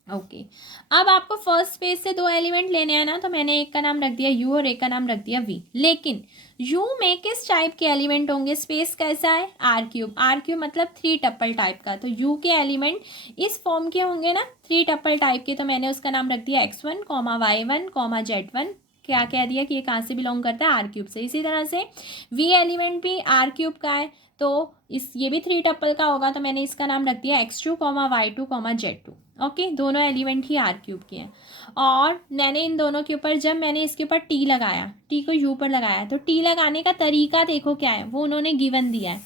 ओके अब आपको फर्स्ट स्पेस से 2 एलिमेंट लेने हैं ना, तो मैंने एक का नाम रख दिया यू और एक का नाम रख दिया वी। लेकिन यू में किस टाइप के एलिमेंट होंगे, स्पेस कैसा है, आर क्यूब। आर क्यूब मतलब 3 टप्पल टाइप का, तो यू के एलिमेंट इस फॉर्म के होंगे ना, 3 टप्पल टाइप के। तो मैंने उसका नाम रख दिया x1, y1, z1। क्या कह दिया कि ये कहाँ से बिलोंग करता है, आर क्यूब से। इसी तरह से वी एलिमेंट भी आर क्यूब का है, तो ये भी 3 टप्पल का होगा, तो मैंने इसका नाम रख दिया x2, y2, z2। ओके, दोनों एलिमेंट ही आर क्यूब के हैं। और मैंने इन दोनों के ऊपर, जब मैंने इसके ऊपर टी लगाया, टी को यू पर लगाया, तो टी लगाने का तरीका देखो क्या है, वो उन्होंने गिवन दिया है।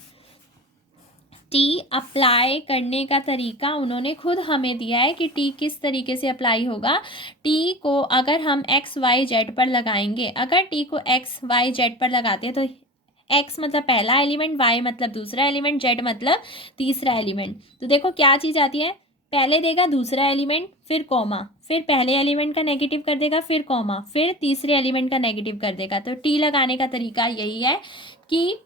टी अप्लाई करने का तरीका उन्होंने खुद हमें दिया है कि टी किस तरीके से अप्लाई होगा। टी को अगर हम एक्स वाई जेड पर लगाएंगे, अगर टी को एक्स वाई जेड पर लगाते हैं तो एक्स मतलब पहला एलिमेंट, वाई मतलब दूसरा एलिमेंट, जेड मतलब तीसरा एलिमेंट। तो देखो क्या चीज़ आती है, पहले देगा दूसरा एलिमेंट, फिर कॉमा, फिर पहले एलिमेंट का नेगेटिव कर देगा, फिर कॉमा, फिर तीसरे एलिमेंट का नेगेटिव कर देगा। तो टी लगाने का तरीका यही है कि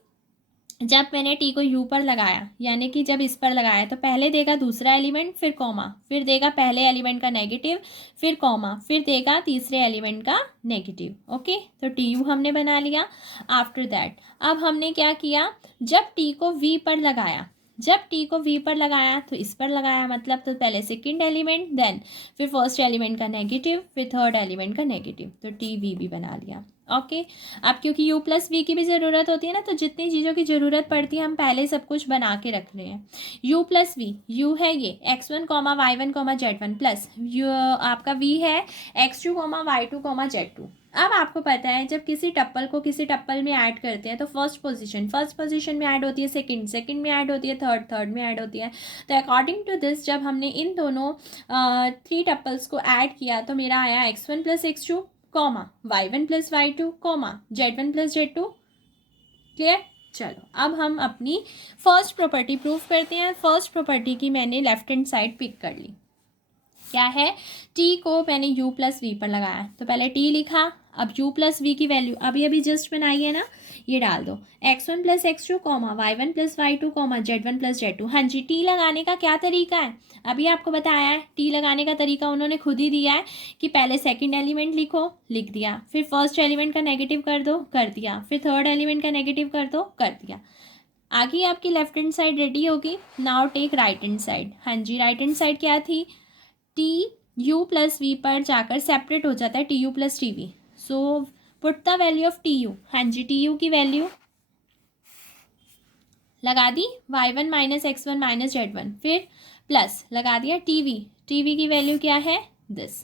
जब मैंने टी को यू पर लगाया, यानी कि जब इस पर लगाया, तो पहले देगा दूसरा एलिमेंट, फिर कॉमा, फिर देगा पहले एलिमेंट का नेगेटिव, फिर कॉमा, फिर देगा तीसरे एलिमेंट का नेगेटिव। ओके, तो टी यू हमने बना लिया। आफ्टर दैट अब हमने क्या किया, जब टी को वी पर लगाया, जब टी को वी पर लगाया तो इस पर लगाया, मतलब तो पहले सेकंड एलिमेंट, देन फिर फर्स्ट एलिमेंट का नेगेटिव, फिर थर्ड एलिमेंट का नेगेटिव, तो टी वी भी बना लिया। ओके, अब क्योंकि u प्लस वी की भी ज़रूरत होती है ना, तो जितनी चीज़ों की ज़रूरत पड़ती है हम पहले सब कुछ बना के रख रहे हैं। u प्लस वी, यू है ये x1, y1, z1 प्लस आपका v है x2, y2, z2। अब आपको पता है जब किसी टप्पल को किसी टप्पल में ऐड करते हैं तो फर्स्ट पोजीशन में ऐड होती है, सेकंड में ऐड होती है, थर्ड में ऐड होती है। तो अकॉर्डिंग टू दिस जब हमने इन दोनों 3 टप्पल्स को ऐड किया तो मेरा आया x1 plus x2, y1 plus y2, z1 plus z2, clear. चलो अब हम अपनी फर्स्ट प्रॉपर्टी प्रूव करते हैं। फर्स्ट प्रॉपर्टी की मैंने लेफ्ट हैंड साइड पिक कर ली। क्या है, टी को मैंने u प्लस वी पर लगाया, तो पहले t लिखा, अब u प्लस वी की वैल्यू अभी अभी जस्ट बनाई है ना, ये डाल दो, x1 plus x2 comma y1 plus y2 comma z1 plus z2। हाँ जी, t लगाने का क्या तरीका है, अभी आपको बताया है। t लगाने का तरीका उन्होंने खुद ही दिया है कि पहले सेकंड एलिमेंट लिखो, लिख दिया, फिर फर्स्ट एलिमेंट का नेगेटिव कर दो, कर दिया, फिर थर्ड एलिमेंट का नेगेटिव कर दो, कर दिया। आगे आपकी लेफ्ट हैंड साइड रेडी होगी। Now take right hand side. हाँ जी, राइट हैंड साइड क्या थी, टी यू प्लस वी पर जाकर सेपरेट हो जाता है T U plus T we. So put the value of T U. हाँ जी, टी यू की वैल्यू लगा दी, y1 minus x1 minus z1, फिर प्लस लगा दिया टी वी की वैल्यू क्या है, दिस।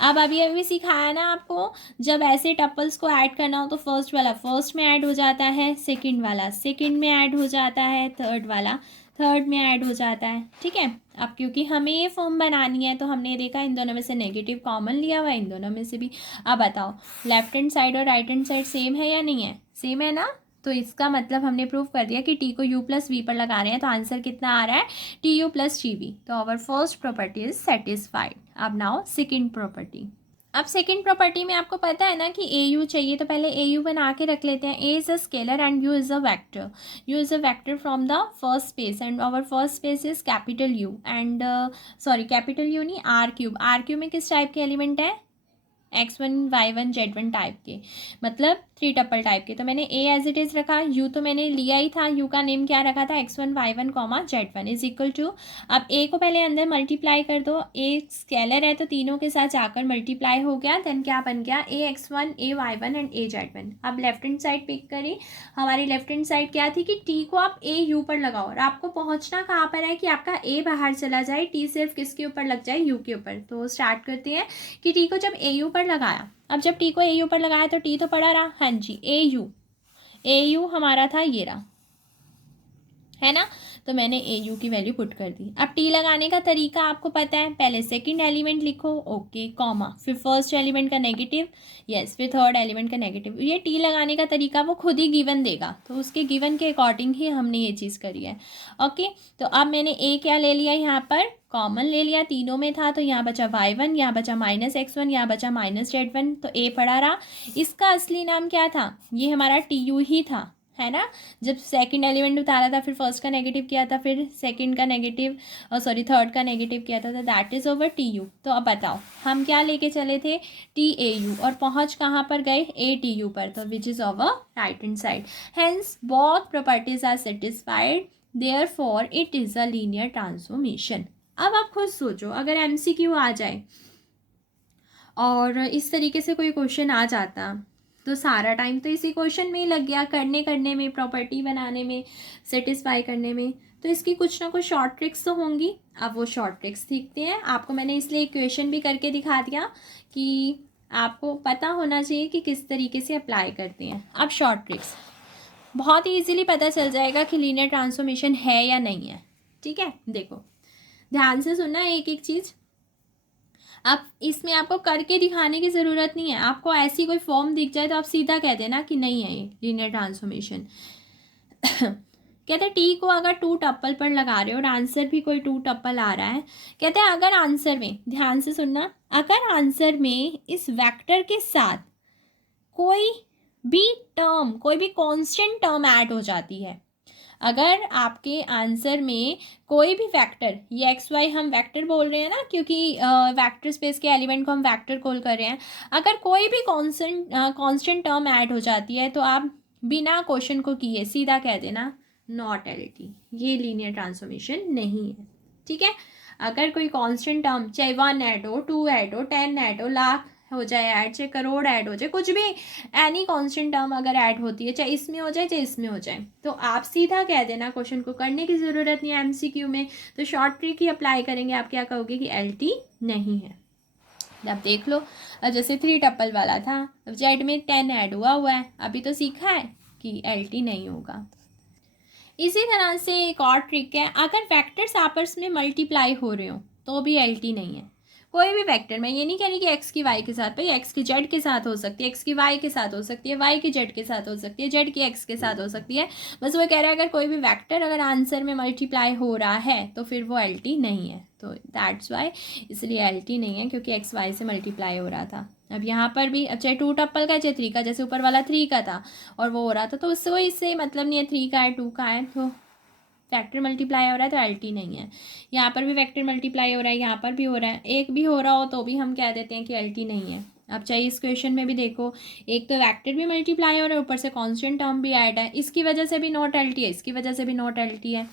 अब अभी अभी सिखाया ना आपको, जब ऐसे टपल्स को ऐड करना हो तो फर्स्ट वाला फर्स्ट में ऐड हो जाता है, सेकंड वाला सेकंड में ऐड हो जाता है, थर्ड वाला थर्ड में ऐड हो जाता है। ठीक है, अब क्योंकि हमें ये फॉर्म बनानी है तो हमने देखा इन दोनों में से नेगेटिव कॉमन लिया हुआ है, इन दोनों में से भी। अब बताओ लेफ्ट हैंड साइड और राइट हैंड साइड सेम है या नहीं है, सेम है ना। तो इसका मतलब हमने प्रूव कर दिया कि टी को यू प्लस वी पर लगा रहे हैं, तो आंसर कितना आ रहा है, T U plus T V. तो our first property is satisfied. अब नाउ सेकेंड प्रॉपर्टी। अब सेकेंड प्रॉपर्टी में आपको पता है ना कि ए यू चाहिए, तो पहले ए यू बना के रख लेते हैं। A is a scalar and U is a vector. U is a vector from the first space and our first space is capital U and sorry capital U नहीं, आर क्यूब। आर क्यूब में किस type के element है, x1 y1 z1 type के, मतलब three tuple type के। तो मैंने a एज इट इज़ रखा, u तो मैंने लिया ही था, u का नेम क्या रखा था, x1 y1 comma z1 is equal to. अब a को पहले अंदर मल्टीप्लाई कर दो, a स्केलर है तो तीनों के साथ जाकर मल्टीप्लाई हो गया, देन क्या बन गया, a x1 a y1 and a z1। अब लेफ्ट हैंड साइड पिक करी, हमारी लेफ्ट हैंड साइड क्या थी कि t को आप a u पर लगाओ, और आपको पहुंचना कहाँ पर है कि आपका a बाहर चला जाए, t सिर्फ किसके ऊपर लग जाए, u के ऊपर। तो स्टार्ट करते हैं कि टी को जब ए यू पर लगाया, अब जब टी को ए यू पर लगाया तो टी तो पड़ा रहा, हाँ जी, ए यू हमारा था, ये रहा, है ना। तो मैंने ए यू की वैल्यू पुट कर दी। अब टी लगाने का तरीका आपको पता है, पहले सेकंड एलिमेंट लिखो, ओके, कॉमा, फिर फर्स्ट एलिमेंट का नेगेटिव, यस, फिर थर्ड एलिमेंट का नेगेटिव। ये टी लगाने का तरीका वो खुद ही गिवन देगा, तो उसके गिवन के अकॉर्डिंग ही हमने ये चीज़ करी है। ओके, तो अब मैंने ए क्या ले लिया, यहाँ पर कॉमन ले लिया, तीनों में था, तो यहाँ बचा y1, यहाँ बचा माइनस x1, यहाँ बचा माइनस z1, तो ए पड़ा रहा। इसका असली नाम क्या था, ये हमारा टी यू ही था, है ना। जब सेकंड एलिमेंट उतारा था, फिर फर्स्ट का नेगेटिव किया था, फिर सेकंड का नेगेटिव सॉरी थर्ड का नेगेटिव किया था, तो that is over T U. तो अब बताओ हम क्या लेके चले थे, टी ए यू, और पहुंच कहाँ पर गए, ए टी यू पर, तो which is our right hand side. Hence both properties are satisfied, therefore it is a linear transformation. अब आप खुद सोचो, अगर एमसीक्यू आ जाए और इस तरीके से कोई क्वेश्चन आ जाता, तो सारा टाइम तो इसी क्वेश्चन में ही लग गया, करने में, प्रॉपर्टी बनाने में, सेटिस्फाई करने में। तो इसकी कुछ ना कुछ शॉर्ट ट्रिक्स तो होंगी। अब वो शॉर्ट ट्रिक्स सीखते हैं। आपको मैंने इसलिए इक्वेशन भी करके दिखा दिया कि आपको पता होना चाहिए कि किस तरीके से अप्लाई करते हैं। अब शॉर्ट ट्रिक्स बहुत ही ईजिली पता चल जाएगा कि लीनियर ट्रांसफॉर्मेशन है या नहीं है। ठीक है, देखो ध्यान से सुनना एक एक चीज़। अब इसमें आपको करके दिखाने की ज़रूरत नहीं है, आपको ऐसी कोई फॉर्म दिख जाए तो आप सीधा कह देना कि नहीं है ये लीनियर ट्रांसफॉर्मेशन। कहते हैं टी को अगर टू टप्पल पर लगा रहे हो और आंसर भी कोई टू टप्पल आ रहा है, कहते हैं अगर आंसर में, ध्यान से सुनना, अगर आंसर में इस वेक्टर के साथ कोई भी टर्म, कोई भी कांस्टेंट टर्म ऐड हो जाती है, अगर आपके आंसर में कोई भी वेक्टर, ये एक्स वाई हम वेक्टर बोल रहे हैं ना, क्योंकि वेक्टर स्पेस के एलिमेंट को हम वेक्टर कॉल कर रहे हैं, अगर कोई भी कांस्टेंट टर्म ऐड हो जाती है तो आप बिना क्वेश्चन को किए सीधा कह देना नॉट एलटी, ये लीनियर ट्रांसफॉर्मेशन नहीं है। ठीक है, अगर कोई कांस्टेंट टर्म, चाहे 1 ऐड हो, 2 ऐड हो, 10 ऐड हो, लाख हो जाए ऐड, चाहे करोड़ ऐड हो जाए, कुछ भी एनी कांस्टेंट टर्म अगर ऐड होती है, चाहे इसमें हो जाए चाहे इसमें हो जाए, तो आप सीधा कह देना, क्वेश्चन को करने की ज़रूरत नहीं है एमसीक्यू में। तो शॉर्ट ट्रिक ही अप्लाई करेंगे, आप क्या कहोगे कि एलटी नहीं है। अब देख लो, जैसे थ्री टप्पल वाला था, अब जेड में 10 ऐड हुआ है, अभी तो सीखा है कि एलटी नहीं होगा। इसी तरह से एक और ट्रिक है, अगर वेक्टर्स आपस में मल्टीप्लाई हो रहे हो तो भी एलटी नहीं है। कोई भी वेक्टर, मैं ये नहीं कह रही कि एक्स की वाई के साथ, भाई एक्स की जेड के साथ हो सकती है, एक्स की वाई के साथ हो सकती है, वाई की जेड के साथ हो सकती है, जेड की एक्स के साथ हो सकती है। बस वो कह रहा है अगर कोई भी वेक्टर अगर आंसर में मल्टीप्लाई हो रहा है तो फिर वो एल्टी नहीं है, तो दैट्स वाई, इसलिए एल्टी नहीं है क्योंकि एक्स वाई से मल्टीप्लाई हो रहा था। अब यहाँ पर भी चाहे 2 टप्पल का चाहे 3 का, जैसे ऊपर वाला 3 का था और वो हो रहा था, तो उससे कोई इससे मतलब नहीं है 3 का है 2 का है, तो फैक्टर मल्टीप्लाई हो रहा है तो एल्टी नहीं है। यहाँ पर भी वेक्टर मल्टीप्लाई हो रहा है, यहाँ पर भी हो रहा है, एक भी हो रहा हो तो भी हम कह देते हैं कि एल्टी नहीं है। अब चाहिए इस क्वेश्चन में भी देखो, एक तो वेक्टर भी मल्टीप्लाई हो रहा है, ऊपर से कांस्टेंट टर्म भी ऐड है, इसकी वजह से भी नॉट एल्टी है, इसकी वजह से भी नॉट एल्टी है।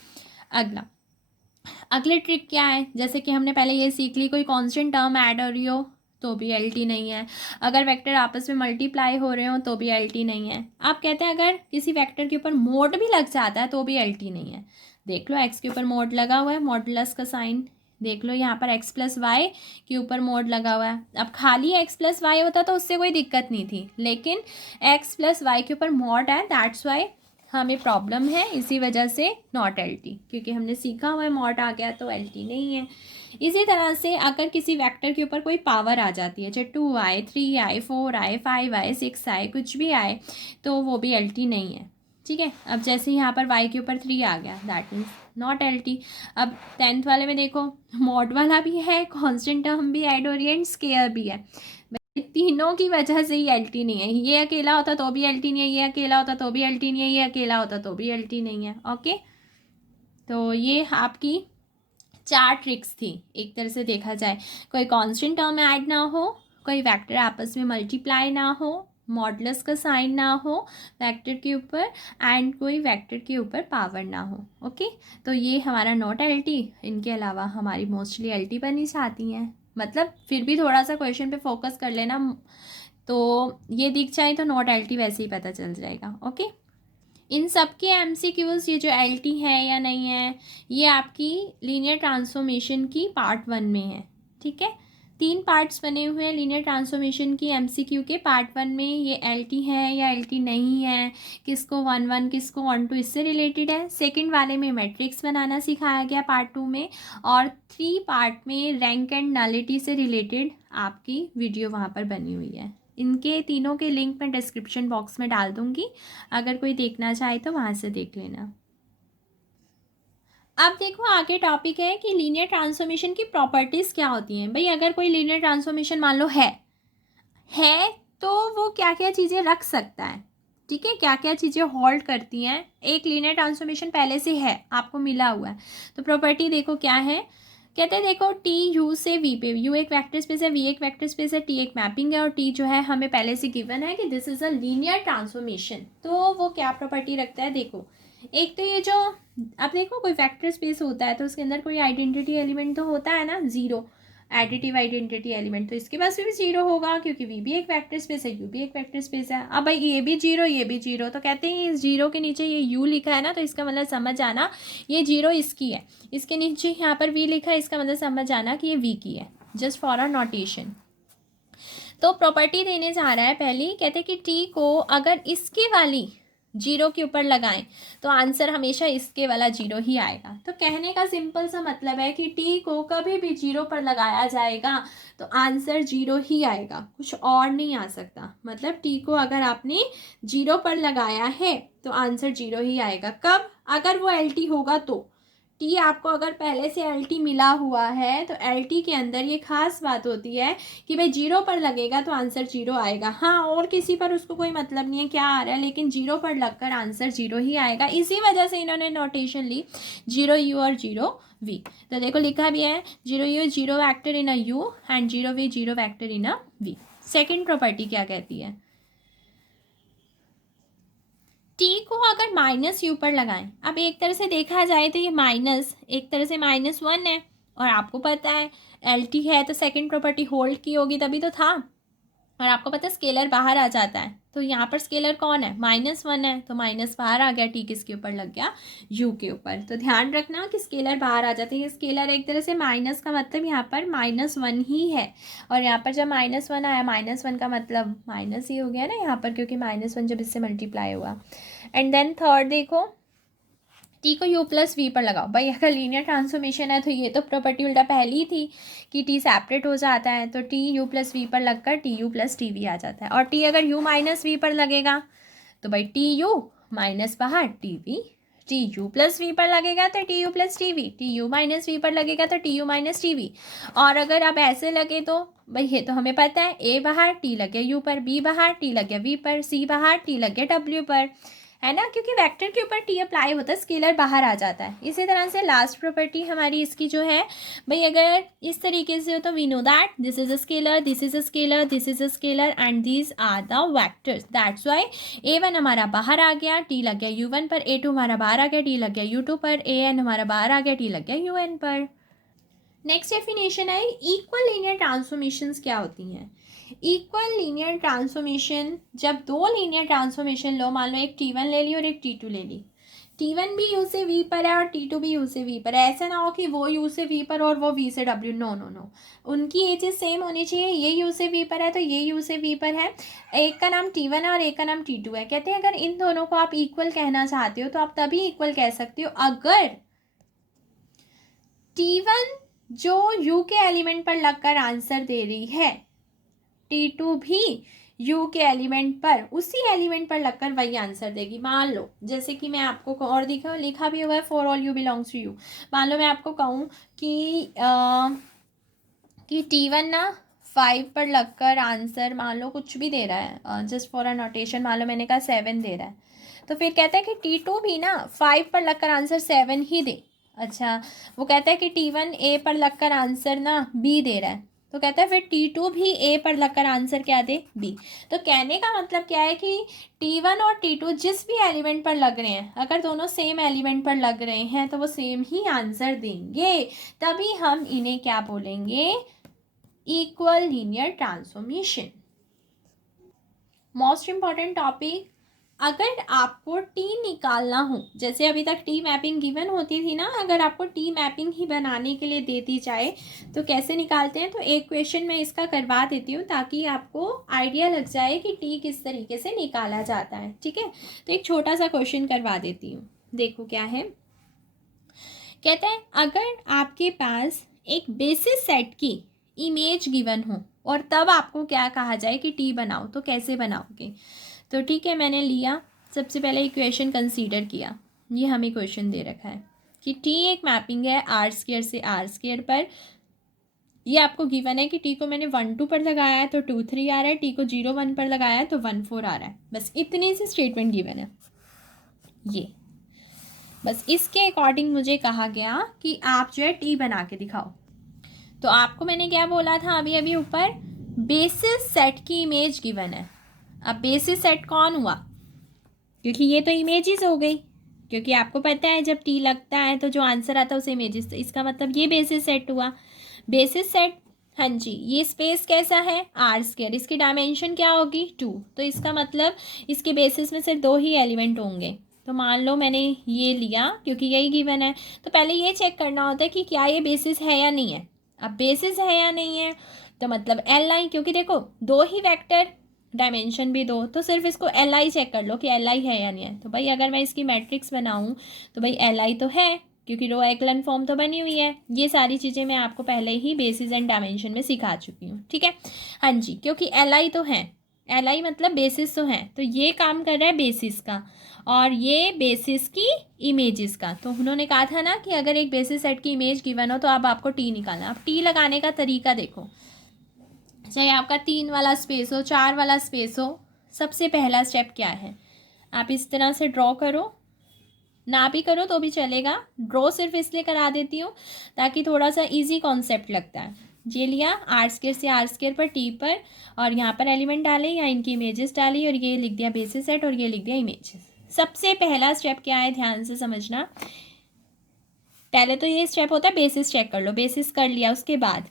अगले ट्रिक क्या है, जैसे कि हमने पहले ये सीख ली, कोई कांस्टेंट टर्म ऐड हो रही हो तो भी एल्टी नहीं है, अगर वेक्टर आपस में मल्टीप्लाई हो रहे हो तो भी एल्टी नहीं है। आप कहते हैं अगर किसी वेक्टर के ऊपर मोड भी लग जाता है तो भी एल्टी नहीं है। देख लो एक्स के ऊपर मोड लगा हुआ है, मॉडुलस का साइन देख लो, यहाँ पर एक्स प्लस वाई के ऊपर मोड लगा हुआ है। अब खाली एक्स प्लस वाई होता तो उससे कोई दिक्कत नहीं थी, लेकिन एक्स प्लस वाई के ऊपर मोड है, दैट्स वाई हमें प्रॉब्लम है, इसी वजह से नॉट एल्टी, क्योंकि हमने सीखा हुआ है मॉड आ गया तो एल्टी नहीं है। इसी तरह से अगर किसी वेक्टर के ऊपर कोई पावर आ जाती है, चाहे 2 आए 3 आए 4 आए 5 आए 6 आए कुछ भी आए, तो वो भी एल्टी नहीं है। ठीक है, अब जैसे यहाँ पर y के ऊपर 3 आ गया, दैट मीन्स नॉट एल्टी। अब 10th वाले में देखो, मॉड वाला भी है, कांस्टेंट टर्म भी ऐड हो रही है एंड स्केयर भी है, तीनों की वजह से ही एल्टी नहीं है। ये अकेला होता तो भी एल्टी नहीं है, ये अकेला होता तो भी एल्टी नहीं है, ये अकेला होता तो भी एल्टी नहीं है। ओके, तो ये आपकी 4 ट्रिक्स थी एक तरह से देखा जाए, कोई कांस्टेंट टर्म ऐड ना हो, कोई वेक्टर आपस में मल्टीप्लाई ना हो, मॉडुलस का साइन ना हो वेक्टर के ऊपर, एंड कोई वेक्टर के ऊपर पावर ना हो। ओके, तो ये हमारा नॉट एल्टी, इनके अलावा हमारी मोस्टली एल्टी बनी जाती हैं। मतलब फिर भी थोड़ा सा क्वेश्चन पे फोकस कर लेना, तो ये दिख जाए तो नॉट एल्टी वैसे ही पता चल जाएगा। ओके, इन सब के एमसीक्यूज, ये जो एल्टी है या नहीं है, ये आपकी लीनियर ट्रांसफॉर्मेशन की पार्ट 1 में है। ठीक है, 3 पार्ट्स बने हुए हैं लीनियर ट्रांसफॉर्मेशन की एमसीक्यू के। पार्ट 1 में ये एल्टी है या एल्टी नहीं है, किसको 1 1 किसको 1 2 इससे रिलेटेड है। सेकंड वाले में मैट्रिक्स बनाना सिखाया गया पार्ट 2 में, और 3 पार्ट में रैंक एंड नलिटी से रिलेटेड आपकी वीडियो वहाँ पर बनी हुई है। इनके तीनों के लिंक मैं डिस्क्रिप्शन बॉक्स में डाल दूंगी, अगर कोई देखना चाहे तो वहाँ से देख लेना। अब देखो आगे टॉपिक है कि लीनियर ट्रांसफॉर्मेशन की प्रॉपर्टीज़ क्या होती हैं। भाई अगर कोई लीनियर ट्रांसफॉर्मेशन मान लो है तो वो क्या क्या चीज़ें रख सकता है। ठीक है, क्या क्या चीज़ें होल्ड करती हैं, एक लीनियर ट्रांसफॉर्मेशन पहले से है आपको मिला हुआ है, तो प्रॉपर्टी देखो क्या है। कहते हैं देखो टी यू से वी पे, यू एक वेक्टर स्पेस है, वी एक वेक्टर स्पेस है, टी एक मैपिंग है, और टी जो है हमें पहले से गिवन है कि this is a linear transformation. तो वो क्या प्रॉपर्टी रखता है देखो, एक तो ये जो, अब देखो कोई वेक्टर स्पेस होता है तो उसके अंदर कोई आइडेंटिटी एलिमेंट तो होता है ना, जीरो एडिटिव आइडेंटिटी एलिमेंट, तो इसके पास भी जीरो होगा क्योंकि वी भी एक वेक्टर स्पेस है, यू भी एक वेक्टर स्पेस है। अब भाई ये भी जीरो ये भी जीरो, तो कहते हैं इस जीरो के नीचे ये यू लिखा है ना, तो इसका मतलब समझ आना ये जीरो इसकी है, इसके नीचे यहाँ पर वी लिखा है, इसका मतलब समझ आना कि ये वी की है, जस्ट फॉर अ नोटेशन। तो प्रॉपर्टी देने जा रहा है पहली, कहते हैं कि टी को अगर इसके वाली जीरो के ऊपर लगाएं तो आंसर हमेशा इसके वाला जीरो ही आएगा। तो कहने का सिंपल सा मतलब है कि टी को कभी भी जीरो पर लगाया जाएगा तो आंसर जीरो ही आएगा, कुछ और नहीं आ सकता। मतलब टी को अगर आपने जीरो पर लगाया है तो आंसर जीरो ही आएगा। कब? अगर वो एल टी होगा तो। टी आपको अगर पहले से एल टी मिला हुआ है तो एल टी के अंदर ये खास बात होती है कि भाई जीरो पर लगेगा तो आंसर जीरो आएगा। हाँ, और किसी पर उसको कोई मतलब नहीं है क्या आ रहा है, लेकिन जीरो पर लगकर आंसर जीरो ही आएगा। इसी वजह से इन्होंने नोटेशन ली जीरो यू और जीरो वी। तो देखो लिखा भी है zero U zero vector in a U and zero V zero vector in a V. Second property क्या कहती है, टी को अगर माइनस यू पर लगाएं, अब एक तरह से देखा जाए तो ये माइनस एक तरह से -1 है, और आपको पता है एल टी है तो सेकंड प्रॉपर्टी होल्ड की होगी तभी तो था, और आपको पता है स्केलर बाहर आ जाता है, तो यहाँ पर स्केलर कौन है, -1 है, तो माइनस बाहर आ गया, टी किसके ऊपर लग गया, यू के ऊपर। तो ध्यान रखना कि स्केलर बाहर आ जाते हैं, स्केलर एक तरह से माइनस का मतलब यहाँ पर -1 ही है, और यहाँ पर जब -1 आया, -1 का मतलब माइनस ही हो गया ना यहाँ पर, क्योंकि -1 जब इससे मल्टीप्लाई हुआ। एंड देन थर्ड देखो, टी को यू प्लस वी पर लगाओ। भाई अगर लीनियर ट्रांसफॉर्मेशन है तो ये तो प्रॉपर्टी उल्टा पहली थी कि टी सेपरेट हो जाता है, तो टी यू प्लस वी पर लगकर T U plus T V आ जाता है। और टी अगर यू माइनस वी पर लगेगा तो भाई टी यू माइनस बाहर T V, T U plus V पर लगेगा तो T U plus T V, T U minus V पर लगेगा तो T U minus T V. और अगर अब ऐसे लगे तो भाई ये तो हमें पता है, ए बाहर टी लग गया यू पर, बी बाहर टी लग गया वी पर, सी बाहर टी लग गया डब्ल्यू पर, है ना, क्योंकि वेक्टर के ऊपर टी अप्लाई होता है, स्केलर बाहर आ जाता है। इसी तरह से लास्ट प्रॉपर्टी हमारी इसकी जो है भाई, अगर इस तरीके से हो तो we know that this is a scalar, this is a scalar, this is a scalar and these are the vectors. That's why A1 हमारा बाहर आ गया, टी लग गया U1 पर, A2 हमारा बाहर आ गया, टी लग गया U2 पर, AN हमारा बाहर आ गया, टी लग गया UN पर। नेक्स्ट डेफिनेशन है इक्वल लीनियर ट्रांसफॉर्मेशंस क्या होती हैं। इक्वल लीनियर ट्रांसफॉर्मेशन, जब दो लीनियर ट्रांसफॉर्मेशन लो, मान लो एक T1 ले ली और एक T2 ले ली, T1 भी U से V पर है और T2 भी U से V पर है। ऐसा ना हो कि वो U से V पर और वो V से W, नो नो नो, उनकी एजेस सेम होनी चाहिए। ये U से V पर है तो ये U से V पर है, एक का नाम T1 है और एक का नाम T2 है। कहते हैं अगर इन दोनों को आप इक्वल कहना चाहते हो तो आप तभी इक्वल कह सकते हो अगर T1 जो U के एलिमेंट पर लगकर आंसर दे रही है, T2 भी U के एलिमेंट पर, उसी एलिमेंट पर लगकर वही आंसर देगी। मान लो जैसे कि मैं आपको और लिखा भी हुआ है for all U belongs to U। मान लो मैं आपको कहूँ कि T1 ना 5 पर लगकर आंसर मान लो कुछ भी दे रहा है, जस्ट फॉर अ नोटेशन, मान लो मैंने कहा 7 दे रहा है, तो फिर कहता है कि T2 भी ना 5 पर लगकर आंसर 7 ही दे। अच्छा, वो कहता है कि T1 A पर लगकर आंसर ना B दे रहा है, तो कहता है फिर T2 भी A पर लगकर आंसर क्या दे, B। तो कहने का मतलब क्या है कि T1 और T2 जिस भी एलिमेंट पर लग रहे हैं, अगर दोनों सेम एलिमेंट पर लग रहे हैं तो वो सेम ही आंसर देंगे, तभी हम इन्हें क्या बोलेंगे, equal linear transformation. Most important topic, अगर आपको टी निकालना हो, जैसे अभी तक टी मैपिंग गिवन होती थी ना, अगर आपको टी मैपिंग ही बनाने के लिए दे दी जाए तो कैसे निकालते हैं, तो एक क्वेश्चन मैं इसका करवा देती हूँ ताकि आपको आइडिया लग जाए कि टी किस तरीके से निकाला जाता है। ठीक है, तो एक छोटा सा क्वेश्चन करवा देती हूँ, देखो क्या है। कहते हैं अगर आपके पास एक बेसिस सेट की इमेज गिवन हो और तब आपको क्या कहा जाए कि टी बनाओ, तो कैसे बनाओगे। तो ठीक है, मैंने लिया, सबसे पहले इक्वेशन कंसीडर किया, ये हमें क्वेश्चन दे रखा है कि टी एक मैपिंग है आर स्क्वायर से आर स्क्वायर पर। ये आपको गिवन है कि टी को मैंने 1 2 पर लगाया है तो 2 3 आ रहा है, टी को 0 1 पर लगाया है तो 1 4 आ रहा है। बस इतनी सी स्टेटमेंट गिवन है, ये बस इसके अकॉर्डिंग मुझे कहा गया कि आप जो है टी बना के दिखाओ। तो आपको मैंने क्या बोला था अभी अभी ऊपर, बेसिस सेट की इमेज गिवन है। अब बेसिस सेट कौन हुआ, क्योंकि ये तो इमेजेस हो गई, क्योंकि आपको पता है जब टी लगता है तो जो आंसर आता है उसे इमेजेस, तो इसका मतलब ये बेसिस सेट हुआ। बेसिस सेट, हाँ जी, ये स्पेस कैसा है आर स्क्वायर, इसकी डायमेंशन क्या होगी 2, तो इसका मतलब इसके बेसिस में सिर्फ 2 ही एलिमेंट होंगे। तो मान लो मैंने ये लिया क्योंकि यही गिवन है, तो पहले ये चेक करना होता है कि क्या ये बेसिस है या नहीं है। अब बेसिस है या नहीं है तो मतलब एल आई, क्योंकि देखो 2 ही वेक्टर, डायमेंशन भी 2, तो सिर्फ इसको एल आई चेक कर लो कि एल आई है या नहीं है। तो भाई अगर मैं इसकी मैट्रिक्स बनाऊँ तो भाई एल आई तो है, क्योंकि रो एक्लन फॉर्म तो बनी हुई है। ये सारी चीज़ें मैं आपको पहले ही बेसिस एंड डायमेंशन में सिखा चुकी हूँ। ठीक है, हाँ जी, क्योंकि एल आई तो है, एल आई मतलब बेसिस तो है, तो ये काम कर रहा है बेसिस का और ये बेसिस की इमेजेस का। तो उन्होंने कहा था ना कि अगर एक बेसिस सेट की इमेज गिवन हो तो अब आपको टी निकालना। अब टी लगाने का तरीका देखो, चाहे आपका 3 वाला स्पेस हो 4 वाला स्पेस हो, सबसे पहला स्टेप क्या है, आप इस तरह से ड्रॉ करो, ना भी करो तो भी चलेगा, ड्रॉ सिर्फ इसलिए करा देती हूँ ताकि थोड़ा सा इजी कॉन्सेप्ट लगता है। ये लिया आर स्क्वायर से आर स्क्वायर पर टी पर, और यहाँ पर एलिमेंट डाले या इनकी इमेजेस डाली और ये लिख दिया बेसिस सेट और ये लिख दिया इमेजेस। सबसे पहला स्टेप क्या है, ध्यान से समझना। पहले तो ये स्टेप होता है बेसिस चेक कर लो, बेसिस कर लिया, उसके बाद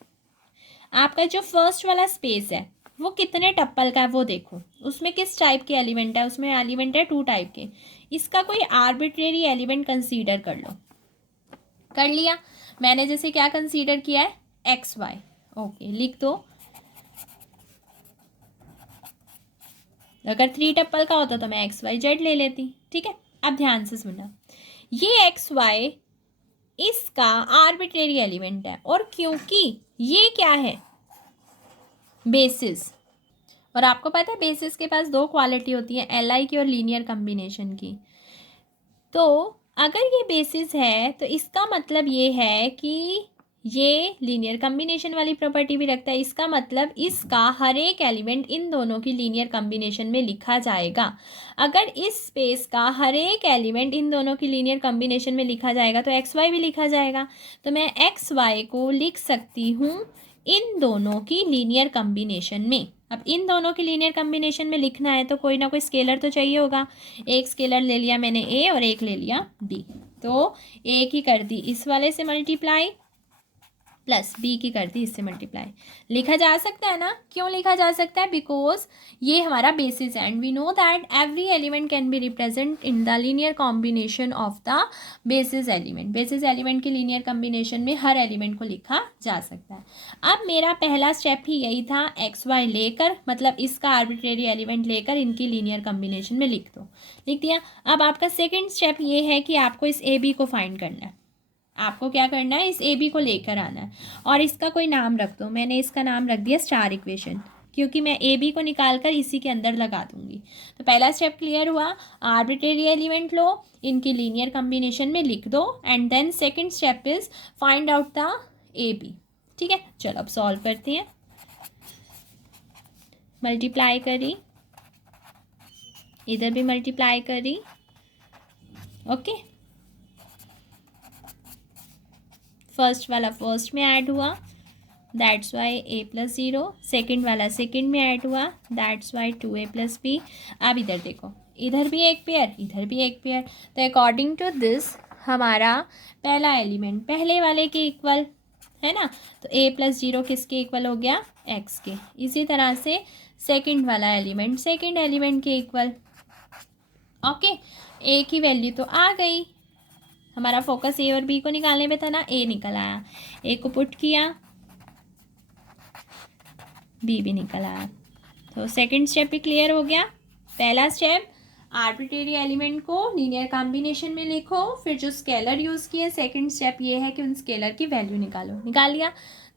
आपका जो फर्स्ट वाला स्पेस है वो कितने टप्पल का है वो देखो, उसमें किस टाइप के एलिमेंट है, उसमें एलिमेंट है 2 टाइप के, इसका कोई आर्बिट्रेरी एलिमेंट कंसीडर कर लो। कर लिया, मैंने जैसे क्या कंसीडर किया है एक्स वाई, ओके लिख दो। अगर 3 टप्पल का होता तो मैं एक्स वाई जेड ले लेती। ठीक है, अब ध्यान से सुनना, ये एक्स वाई इसका आर्बिट्रेरी एलिमेंट है, और क्योंकि ये क्या है, बेसिस, और आपको पता है बेसिस के पास दो क्वालिटी होती है, एल की और लीनियर कम्बिनेशन की। तो अगर ये बेसिस है तो इसका मतलब ये है कि ये लीनियर कम्बिनेशन वाली प्रॉपर्टी भी रखता है। इसका मतलब इसका हर एक एलिमेंट इन दोनों की लीनियर कम्बिनेशन में लिखा जाएगा। अगर इस स्पेस का हर एक एलिमेंट इन दोनों की लीनियर कम्बिनेशन में लिखा जाएगा तो एक्स वाई भी लिखा जाएगा। तो मैं एक्स वाई को लिख सकती हूँ इन दोनों की लीनियर कम्बिनेशन में। अब इन दोनों की लीनियर कम्बिनेशन में लिखना है तो कोई ना कोई स्केलर तो चाहिए होगा। एक स्केलर ले लिया मैंने ए और एक ले लिया बी, तो ए की कर दी इस वाले से मल्टीप्लाई प्लस बी की कर दी इससे मल्टीप्लाई। लिखा जा सकता है ना? क्यों लिखा जा सकता है? बिकॉज ये हमारा बेसिस है and we know that every element can be represent in the linear combination of the basis element. Basis element की लीनियर कॉम्बिनेशन में हर एलिमेंट को लिखा जा सकता है। अब मेरा पहला स्टेप ही यही था, एक्स वाई लेकर, मतलब इसका आर्बिट्रेरी एलिमेंट लेकर इनकी लीनियर कॉम्बिनेशन में लिख दो। लिख दिया। अब आपका सेकेंड स्टेप ये है कि आपको इस ए बी को फाइंड करना है। आपको क्या करना है? इस ए बी को लेकर आना है और इसका कोई नाम रख दो। मैंने इसका नाम रख दिया स्टार इक्वेशन, क्योंकि मैं ए बी को निकाल कर इसी के अंदर लगा दूंगी। तो पहला स्टेप क्लियर हुआ, आर्बिट्रेरी एलिमेंट लो, इनकी लीनियर कॉम्बिनेशन में लिख दो, and then second step is find out the A B. ठीक है, चलो अब सॉल्व करते हैं। मल्टीप्लाई करी, इधर भी मल्टीप्लाई करी, ओके। फर्स्ट वाला फर्स्ट में ऐड हुआ, that's why A plus zero. Second वाला सेकेंड में ऐड हुआ, that's why 2a plus B. अब इधर देखो, इधर भी एक पेयर, इधर भी एक पेयर। तो अकॉर्डिंग टू दिस हमारा पहला एलिमेंट पहले वाले के इक्वल है ना, तो a प्लस ज़ीरो किसके इक्वल हो गया? x के। इसी तरह से सेकेंड वाला एलिमेंट सेकेंड एलिमेंट के इक्वल, ओके। a की वैल्यू तो आ गई, हमारा फोकस ए और बी को निकालने में था ना, ए निकल आया, ए को पुट किया, बी भी निकल आया। तो सेकंड स्टेप भी क्लियर हो गया। पहला स्टेप, आर्बिट्रेरी एलिमेंट को लीनियर कॉम्बिनेशन में लिखो, फिर जो स्केलर यूज़ किए, सेकंड स्टेप ये है कि उन स्केलर की वैल्यू निकालो, निकाल लिया।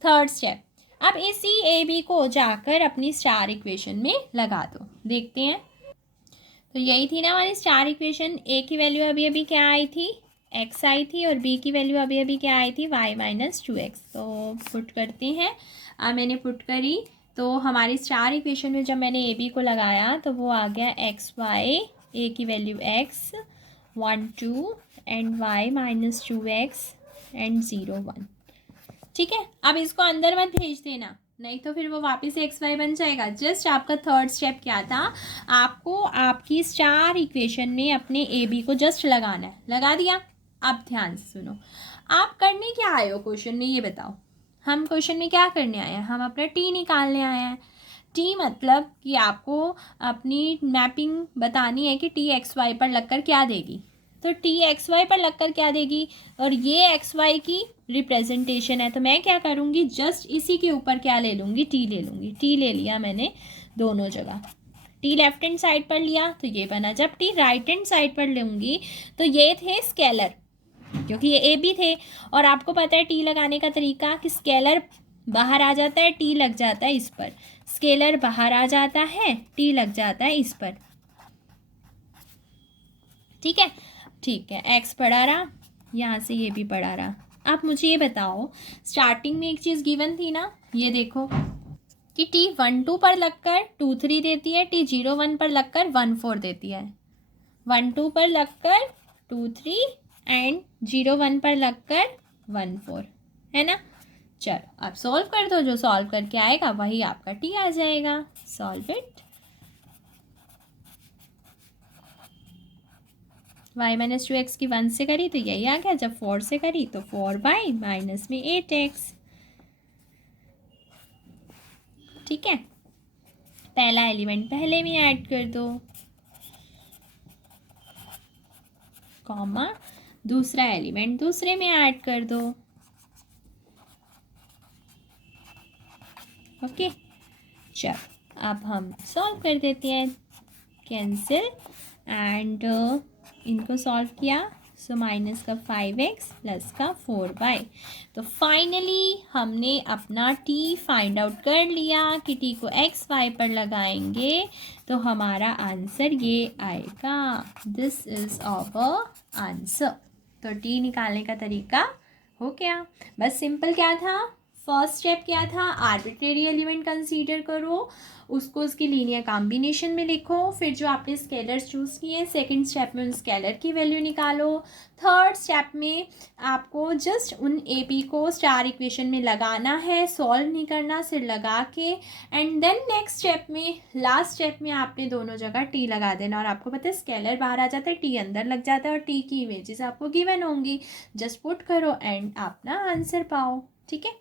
थर्ड स्टेप, अब इसी ए बी को जाकर अपनी स्टार इक्वेशन में लगा दो, देखते हैं। तो यही थी ना हमारी स्टार इक्वेशन, ए की वैल्यू अभी अभी क्या आई थी? एक्स आई थी, और बी की वैल्यू अभी अभी क्या आई थी? Y minus 2x। तो पुट करते हैं। अब मैंने पुट करी तो हमारी स्टार इक्वेशन में जब मैंने ए बी को लगाया तो वो आ गया एक्स वाई, ए की value X 1 2 and Y minus 2x and 0 1। ठीक है, अब इसको अंदर मत भेज देना, नहीं तो फिर वो वापस से एक्स वाई बन जाएगा। जस्ट आपका थर्ड स्टेप क्या था? आपको आपकी स्टार इक्वेशन में अपने ए बी को जस्ट लगाना है, लगा दिया। अब ध्यान से सुनो, आप करने क्या आए हो क्वेश्चन में, ये बताओ। हम क्वेश्चन में क्या करने आए हैं? हम अपना टी निकालने आए हैं। टी मतलब कि आपको अपनी मैपिंग बतानी है कि टी एक्स वाई पर लगकर क्या देगी। तो टी एक्स वाई पर लगकर क्या देगी, और ये एक्स वाई की रिप्रेजेंटेशन है। तो मैं क्या करूँगी, जस्ट इसी के ऊपर क्या ले लूँगी? टी ले लूँगी। टी ले लिया मैंने दोनों जगह। टी लेफ्ट हैंड साइड पर लिया तो ये बना। जब टी राइट हैंड साइड पर लूँगी तो ये थे स्केलर, क्योंकि ये ए बी थे। और आपको पता है टी लगाने का तरीका कि स्केलर बाहर आ जाता है, टी लग जाता है इस पर। स्केलर बाहर आ जाता है, टी लग जाता है इस पर। ठीक है, ठीक है। एक्स पढ़ा रहा, यहाँ से ये भी पढ़ा रहा। अब मुझे ये बताओ, स्टार्टिंग में एक चीज़ गिवन थी ना, ये देखो कि टी 1 2 पर लगकर 2 3 देती है, टी 0 1 पर लगकर 1 4 देती है। 1 2 पर लगकर 2 3 एंड 0 1 पर लगकर 1 4, है ना। चलो अब सॉल्व कर दो, जो सॉल्व करके आएगा वही आपका टी आ जाएगा। Solve it. y minus 2x की 1 से करी तो यही आ गया, जब 4 से करी तो 4y माइनस में 8x। ठीक है, पहला एलिमेंट पहले में ऐड कर दो, कॉमा दूसरा एलिमेंट दूसरे में ऐड कर दो। ओके, चलो अब हम सॉल्व कर देते हैं। कैंसिल एंड इनको सॉल्व किया, सो माइनस का 5x प्लस का 4y। तो फाइनली हमने अपना t फाइंड आउट कर लिया कि t को x y पर लगाएंगे तो हमारा आंसर ये आएगा। This is our answer. तो t निकालने का तरीका हो गया। बस सिंपल क्या था, फर्स्ट स्टेप क्या था, आर्बिट्रेरी एलिमेंट कंसीडर करो, उसको उसकी लीनियर कॉम्बिनेशन में लिखो, फिर जो आपने स्केलर्स चूज़ किए सेकंड स्टेप में उन स्केलर की वैल्यू निकालो, थर्ड स्टेप में आपको जस्ट उन ए पी को स्टार इक्वेशन में लगाना है, सॉल्व नहीं करना, सिर्फ लगा के, एंड देन नेक्स्ट स्टेप में लास्ट स्टेप में आपने दोनों जगह टी लगा देना और आपको पता है स्केलर बाहर आ जाता है, टी अंदर लग जाता है और टी की इमेजेस आपको गिवन होंगी, जस्ट पुट करो एंड अपना आंसर पाओ। ठीक है।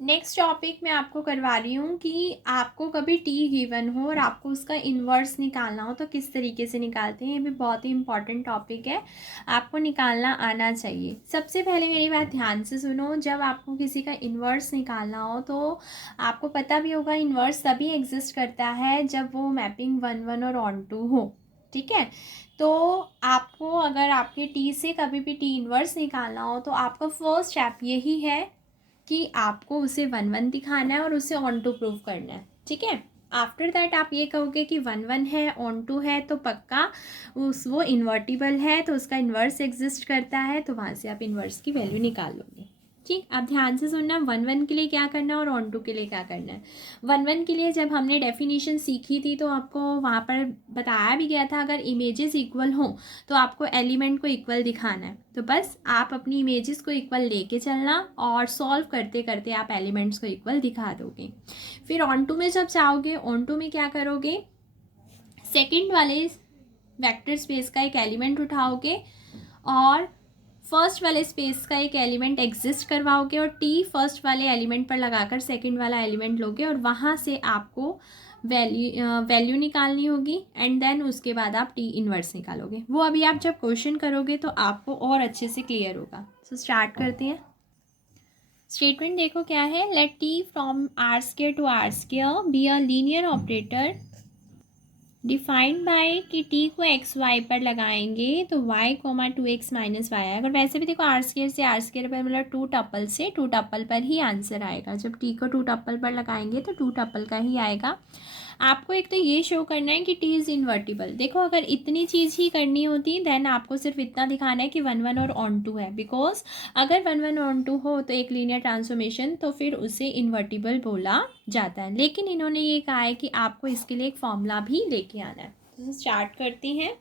नेक्स्ट टॉपिक मैं आपको करवा रही हूँ कि आपको कभी टी गिवन हो और आपको उसका इन्वर्स निकालना हो तो किस तरीके से निकालते हैं। ये भी बहुत ही इंपॉर्टेंट टॉपिक है, आपको निकालना आना चाहिए। सबसे पहले मेरी बात ध्यान से सुनो, जब आपको किसी का इन्वर्स निकालना हो तो आपको पता भी होगा इन्वर्स तभी एग्जिस्ट करता है जब वो मैपिंग 1 1 और ऑन टू हो। ठीक है। तो आपको अगर आपके टी से कभी भी टी इन्वर्स निकालना हो तो आपका फर्स्ट स्टेप यही है कि आपको उसे 1 1 दिखाना है और उसे ऑन टू प्रूव करना है। ठीक है। आफ्टर दैट आप ये कहोगे कि 1 1 है, ऑन टू है, तो पक्का वो इन्वर्टिबल है, तो उसका इन्वर्स एग्जिस्ट करता है, तो वहाँ से आप इन्वर्स की वैल्यू निकाल लोगे। ठीक। आप ध्यान से सुनना, 1 1 के लिए क्या करना है और ऑन टू के लिए क्या करना है। 1 1 के लिए जब हमने डेफिनेशन सीखी थी तो आपको वहाँ पर बताया भी गया था अगर इमेजेस इक्वल हों तो आपको एलिमेंट को इक्वल दिखाना है। तो बस आप अपनी इमेजेस को इक्वल लेके चलना और सॉल्व करते करते आप एलिमेंट्स को इक्वल दिखा दोगे। फिर ऑन टू में जब जाओगे, ऑन टू में क्या करोगे, सेकंड वाले वेक्टर स्पेस का एक एलिमेंट उठाओगे और फर्स्ट वाले स्पेस का एक एलिमेंट एग्जिस्ट करवाओगे और टी फर्स्ट वाले एलिमेंट पर लगाकर सेकंड वाला एलिमेंट लोगे और वहाँ से आपको वैल्यू निकालनी होगी एंड देन उसके बाद आप टी इन्वर्स निकालोगे। वो अभी आप जब क्वेश्चन करोगे तो आपको और अच्छे से क्लियर होगा। सो स्टार्ट करते हैं। स्टेटमेंट देखो क्या है, let T from R square to R square be a linear operator defined by कि टी को एक्स वाई पर लगाएंगे तो y 2x माइनस वाई। अगर वैसे भी देखो आर स्क्वायर से आर स्क्वायर पर मतलब 2 टपल से 2 टपल पर ही आंसर आएगा। जब टी को 2 टपल पर लगाएंगे तो 2 टपल का ही आएगा। आपको एक तो ये शो करना है कि टी इज़ इन्वर्टिबल। देखो अगर इतनी चीज़ ही करनी होती देन आपको सिर्फ इतना दिखाना है कि 1 1 और ऑन टू है, बिकॉज अगर 1 1 ऑन टू हो तो एक लीनियर ट्रांसफॉर्मेशन तो फिर उसे इन्वर्टिबल बोला जाता है। लेकिन इन्होंने ये कहा है कि आपको इसके लिए एक फॉर्मूला भी लेके आना है। तो स्टार्ट करते हैं।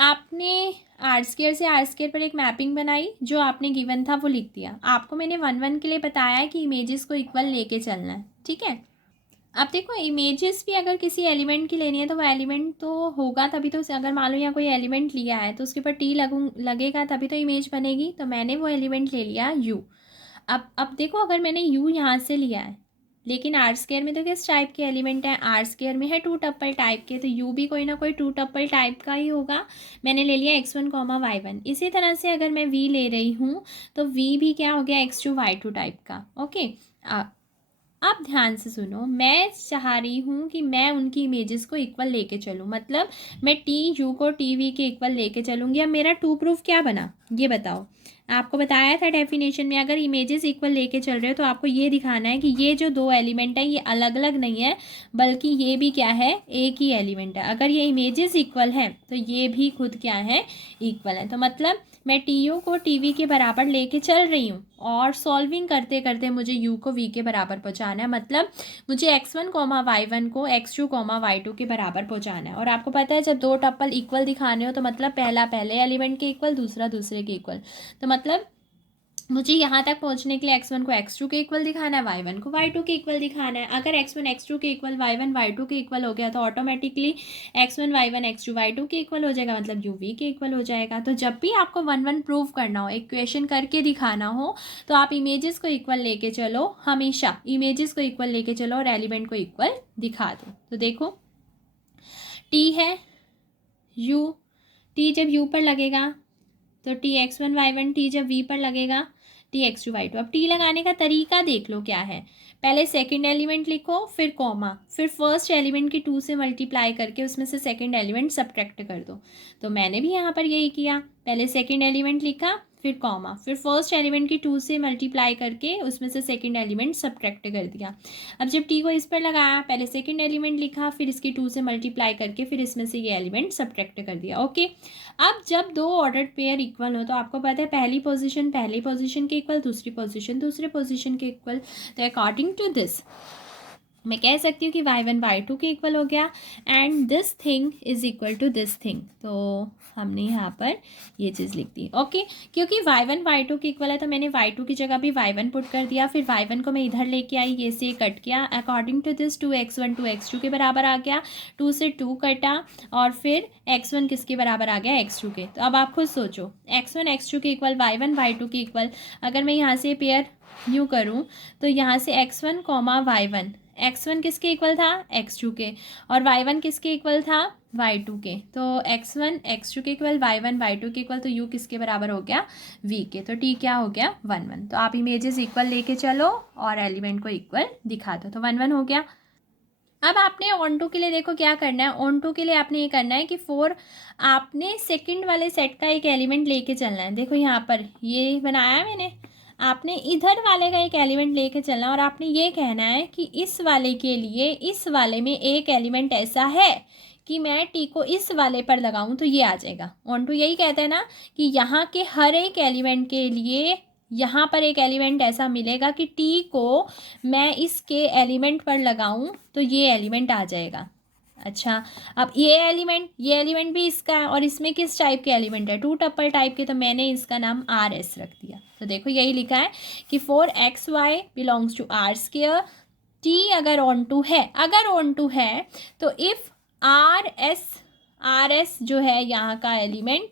आपने आर स्क्वायर से आर स्क्वायर पर एक मैपिंग बनाई, जो आपने गिवन था वो लिख दिया। आपको मैंने 1 1 के लिए बताया है कि इमेजेस को इक्वल लेके चलना है। ठीक है। अब देखो इमेजेस भी अगर किसी एलिमेंट की लेनी है तो वो एलिमेंट तो होगा तभी तो, अगर मान लो यहाँ कोई एलिमेंट लिया है तो उसके ऊपर टी लगेगा तभी तो इमेज बनेगी। तो मैंने वो एलिमेंट ले लिया यू। अब देखो अगर मैंने यू यहाँ से लिया है लेकिन आर स्क्वायर में तो किस टाइप के एलिमेंट है, आर स्क्वायर में है 2 टप्पल टाइप के, तो यू भी कोई ना कोई 2 टप्पल टाइप का ही होगा। मैंने ले लिया x1 y1। इसी तरह से अगर मैं v ले रही हूँ तो v भी क्या हो गया x2 y2 टाइप का। ओके। अब ध्यान से सुनो, मैं चाह रही हूँ कि मैं उनकी इमेजेस को इक्वल लेके चलूँ, मतलब मैं टी यू को टी वी के इक्वल लेके चलूँगी। अब मेरा टू प्रूफ क्या बना ये बताओ। आपको बताया था डेफिनेशन में अगर इमेजेस इक्वल लेके चल रहे हो तो आपको ये दिखाना है कि ये जो दो एलिमेंट है ये अलग अलग नहीं है बल्कि ये भी क्या है, एक ही एलिमेंट है। अगर ये इमेजेस इक्वल है तो ये भी खुद क्या है, इक्वल है। तो मतलब मैं टी यू को टी वी के बराबर लेके चल रही हूँ और सॉल्विंग करते करते मुझे यू को वी के बराबर पहुँचाना है। मतलब मुझे x1 y1 को x2 y2 के बराबर पहुँचाना है। और आपको पता है जब दो टप्पल इक्वल दिखाने हो तो मतलब पहला पहले एलिमेंट के इक्वल, दूसरा दूसरे के इक्वल। तो मतलब मुझे यहाँ तक पहुँचने के लिए x1 को x2 के इक्वल दिखाना है, y1 को y2 के इक्वल दिखाना है। अगर x1 x2 के इक्वल, y1 y2 के इक्वल हो गया तो automatically x1 y1 x2 y2 के इक्वल हो जाएगा, मतलब u v के इक्वल हो जाएगा। तो जब भी आपको 1 1 प्रूव करना हो, इक्वेशन करके दिखाना हो, तो आप इमेजेस को इक्वल लेके चलो, हमेशा इमेजेस को इक्वल लेके चलो और एलिमेंट को इक्वल दिखा दो। तो देखो t है u, t जब u पर लगेगा तो t x1 y1, t जब v पर लगेगा T X two Y two. अब टी लगाने का तरीका देख लो क्या है। पहले सेकंड एलिमेंट लिखो, फिर कॉमा, फिर फर्स्ट एलिमेंट की 2 से मल्टीप्लाई करके उसमें से सेकंड एलिमेंट सब्ट्रैक्ट कर दो। तो मैंने भी यहाँ पर यही किया, पहले सेकंड एलिमेंट लिखा, फिर कॉमा, फिर फर्स्ट एलिमेंट की 2 से मल्टीप्लाई करके उसमें से सेकंड एलिमेंट सब्ट्रैक्ट कर दिया। अब जब टी को इस पर लगाया, पहले सेकंड एलिमेंट लिखा, फिर इसकी 2 से मल्टीप्लाई करके फिर इसमें से ये एलिमेंट सब्ट्रैक्ट कर दिया। ओके, अब जब दो ऑर्डर्ड पेयर इक्वल हो तो आपको पता है पहली पोजीशन के इक्वल, दूसरी पोजीशन के इक्वल। तो अकॉर्डिंग टू दिस मैं कह सकती हूँ कि y1 y2 के इक्वल हो गया and this thing is equal to this thing. तो हमने यहाँ पर ये चीज़ लिख दी। ओके, क्योंकि y1 y2 के इक्वल है तो मैंने y2 की जगह भी y1 पुट कर दिया, फिर y1 को मैं इधर लेके आई, ये से कट किया। According to this 2x1 2x2 के बराबर आ गया, 2 से 2 कटा और फिर x1 किसके बराबर आ गया, x2 के। तो अब आप खुद सोचो, x1 x2 के इक्वल, y1 y2 के इक्वल, अगर मैं यहाँ से पेयर यूँ करूँ तो यहाँ से x1 कॉमा y1, x1 किसके इक्वल था, x2 के, और y1 किसके इक्वल था, y2 के। तो x1 x2 के इक्वल, y1 y2 के इक्वल, तो u किसके बराबर हो गया, v के। तो t क्या हो गया, 1 1। तो आप इमेजेस इक्वल लेके चलो और एलिमेंट को इक्वल दिखा दो, तो 1 1 हो गया। अब आपने ऑन टू के लिए देखो क्या करना है। ऑन टू के लिए आपने ये करना है कि 4 आपने सेकंड वाले सेट का एक एलिमेंट लेके चलना है। देखो यहाँ पर ये बनाया मैंने, आपने इधर वाले का एक एलिमेंट लेके चलना है और आपने ये कहना है कि इस वाले के लिए इस वाले में एक एलिमेंट ऐसा है कि मैं टी को इस वाले पर लगाऊं तो ये आ जाएगा। ऑन टू यही कहता है ना कि यहाँ के हर एक एलिमेंट के लिए यहाँ पर एक एलिमेंट ऐसा मिलेगा कि टी को मैं इसके एलिमेंट पर लगाऊं तो ये एलिमेंट आ जाएगा। अच्छा, अब ये एलिमेंट भी इसका है और इसमें किस टाइप के एलिमेंट है, 2 टप्पल टाइप के, तो मैंने इसका नाम आर एस रख दिया। तो देखो यही लिखा है कि 4xy belongs to R square, T अगर ऑन टू है तो इफ़ आर एस जो है यहाँ का एलिमेंट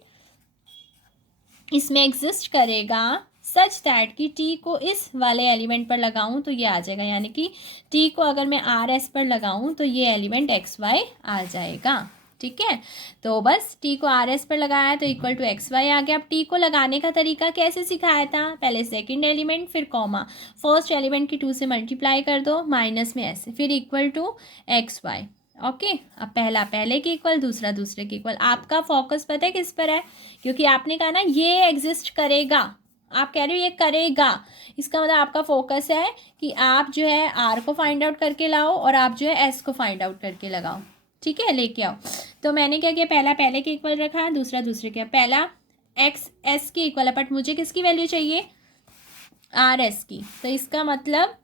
इसमें एग्जिस्ट करेगा सच दैट कि टी को इस वाले एलिमेंट पर लगाऊं तो ये आ जाएगा, यानी कि टी को अगर मैं आर एस पर लगाऊं तो ये एलिमेंट एक्स वाई आ जाएगा। ठीक है, तो बस टी को आर एस पर लगाया तो इक्वल टू एक्स वाई आ गया। अब टी को लगाने का तरीका कैसे सिखाया था, पहले सेकंड एलिमेंट, फिर कॉमा, फर्स्ट एलिमेंट की 2 से मल्टीप्लाई कर दो, माइनस में ऐसे, फिर equal to X Y. Okay, अब पहला पहले के इक्वल, दूसरा दूसरे के इक्वल। आपका फोकस पता है किस पर है, क्योंकि आपने कहा ना ये एग्जिस्ट करेगा, आप कह रहे हो ये करेगा, इसका मतलब आपका फोकस है कि आप जो है आर को फाइंड आउट करके लाओ और आप जो है एस को फाइंड आउट करके लगाओ। ठीक है, लेके आओ। तो मैंने क्या किया, पहला पहले के इक्वल रखा, दूसरा दूसरे के, पहला एक्स एस के इक्वल है, बट मुझे किसकी वैल्यू चाहिए, आर एस की। तो इसका मतलब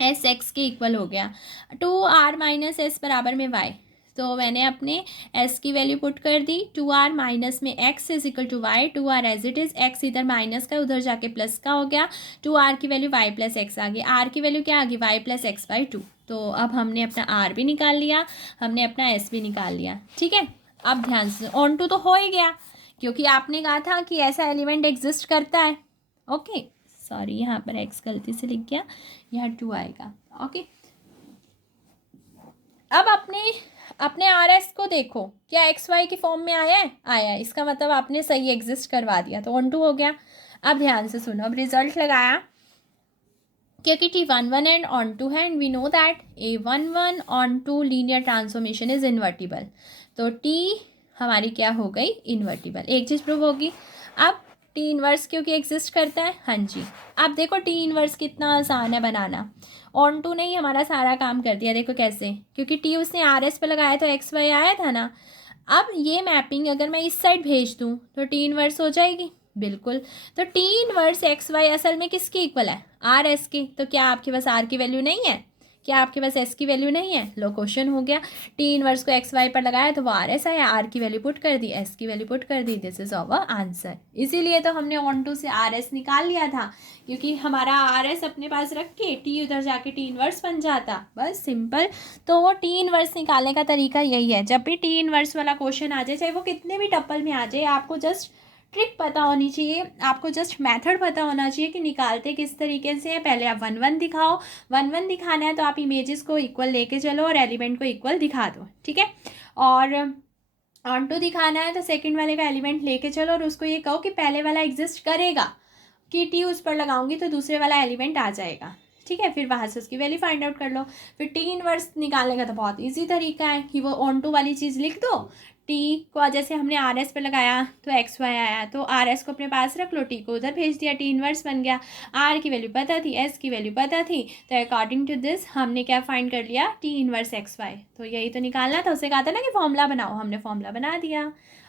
एस एक्स के इक्वल हो गया, 2r माइनस एस बराबर में y। तो मैंने अपने s की वैल्यू पुट कर दी, 2r माइनस में x is equal to y, 2r as it is, x इधर माइनस का उधर जाके प्लस का हो गया, 2r की वैल्यू y प्लस एक्स आ गई, r की वैल्यू क्या आ गई, y प्लस एक्स बाई 2। तो अब हमने अपना r भी निकाल लिया, हमने अपना s भी निकाल लिया। ठीक है, अब ध्यान से, ऑन टू तो हो ही गया क्योंकि आपने कहा था कि ऐसा एलिमेंट एग्जिस्ट करता है। ओके, सॉरी यहाँ पर x गलती से लिख गया, यहाँ 2 आएगा। ओके, अब अपने आर एस को देखो, क्या एक्स वाई की फॉर्म में आया है, आया, इसका मतलब आपने सही एग्जिस्ट करवा दिया, तो ऑन टू हो गया। अब ध्यान से सुनो, अब रिजल्ट लगाया, क्योंकि T11 एंड ऑन टू है and we know that A11 onto linear transformation is invertible, तो T हमारी क्या हो गई, इन्वर्टिबल। एक चीज़ प्रूव होगी। अब टी इनवर्स क्योंकि एग्जिस्ट करता है, हाँ जी। अब देखो टी इनवर्स कितना आसान है बनाना, ऑन टू ने ही हमारा सारा काम कर दिया। देखो कैसे, क्योंकि टी उसने आर एस पे लगाया तो एक्स वाई आया था ना। अब ये मैपिंग अगर मैं इस साइड भेज दूँ तो टी इनवर्स हो जाएगी, बिल्कुल। तो टी इनवर्स एक्स वाई असल में किसके इक्वल है, आर एस के। तो क्या आपके पास आर की वैल्यू नहीं है, क्या आपके पास एस की वैल्यू नहीं है, लो क्वेश्चन हो गया। टी इनवर्स को एक्स वाई पर लगाया तो वो आर एस आया, आर की वैल्यू पुट कर दी, एस की वैल्यू पुट कर दी, दिस इज आवर आंसर। इसीलिए तो हमने ऑन टू से आर एस निकाल लिया था, क्योंकि हमारा आर एस अपने पास रख के टी उधर जाके टी इनवर्स बन जाता, बस सिंपल। तो वो टी इनवर्स निकालने का तरीका यही है, जब भी टी इनवर्स वाला क्वेश्चन आ जाए, चाहे वो कितने भी टप्पल में आ जाए, आपको जस्ट ट्रिक पता होनी चाहिए, आपको जस्ट मेथड पता होना चाहिए कि निकालते किस तरीके से है। पहले आप 1 1 दिखाओ, 1 1 दिखाना है तो आप इमेजेस को इक्वल लेके चलो और एलिमेंट को इक्वल दिखा दो, ठीक है। और ऑन टू दिखाना है तो सेकंड वाले का एलिमेंट लेके चलो और उसको ये कहो कि पहले वाला एग्जिस्ट करेगा, कि टी उस पर लगाऊंगी तो दूसरे वाला एलिमेंट आ जाएगा, ठीक है। फिर वहाँ से उसकी वैल्यू फाइंड आउट कर लो। फिर टी इनवर्स निकालने का तो बहुत इजी तरीका है कि वो ऑन टू वाली चीज़ लिख दो। टी को जैसे हमने आर एस पर लगाया तो एक्स वाई आया, तो आर एस को अपने पास रख लो, टी को उधर भेज दिया, टी इनवर्स बन गया। आर की वैल्यू पता थी, एस की वैल्यू पता थी, तो अकॉर्डिंग टू दिस हमने क्या फाइंड कर लिया, टी इनवर्स एक्स वाई। तो यही तो निकालना था, उसे कहा था ना कि फॉर्मूला बनाओ, हमने फॉर्मूला बना दिया।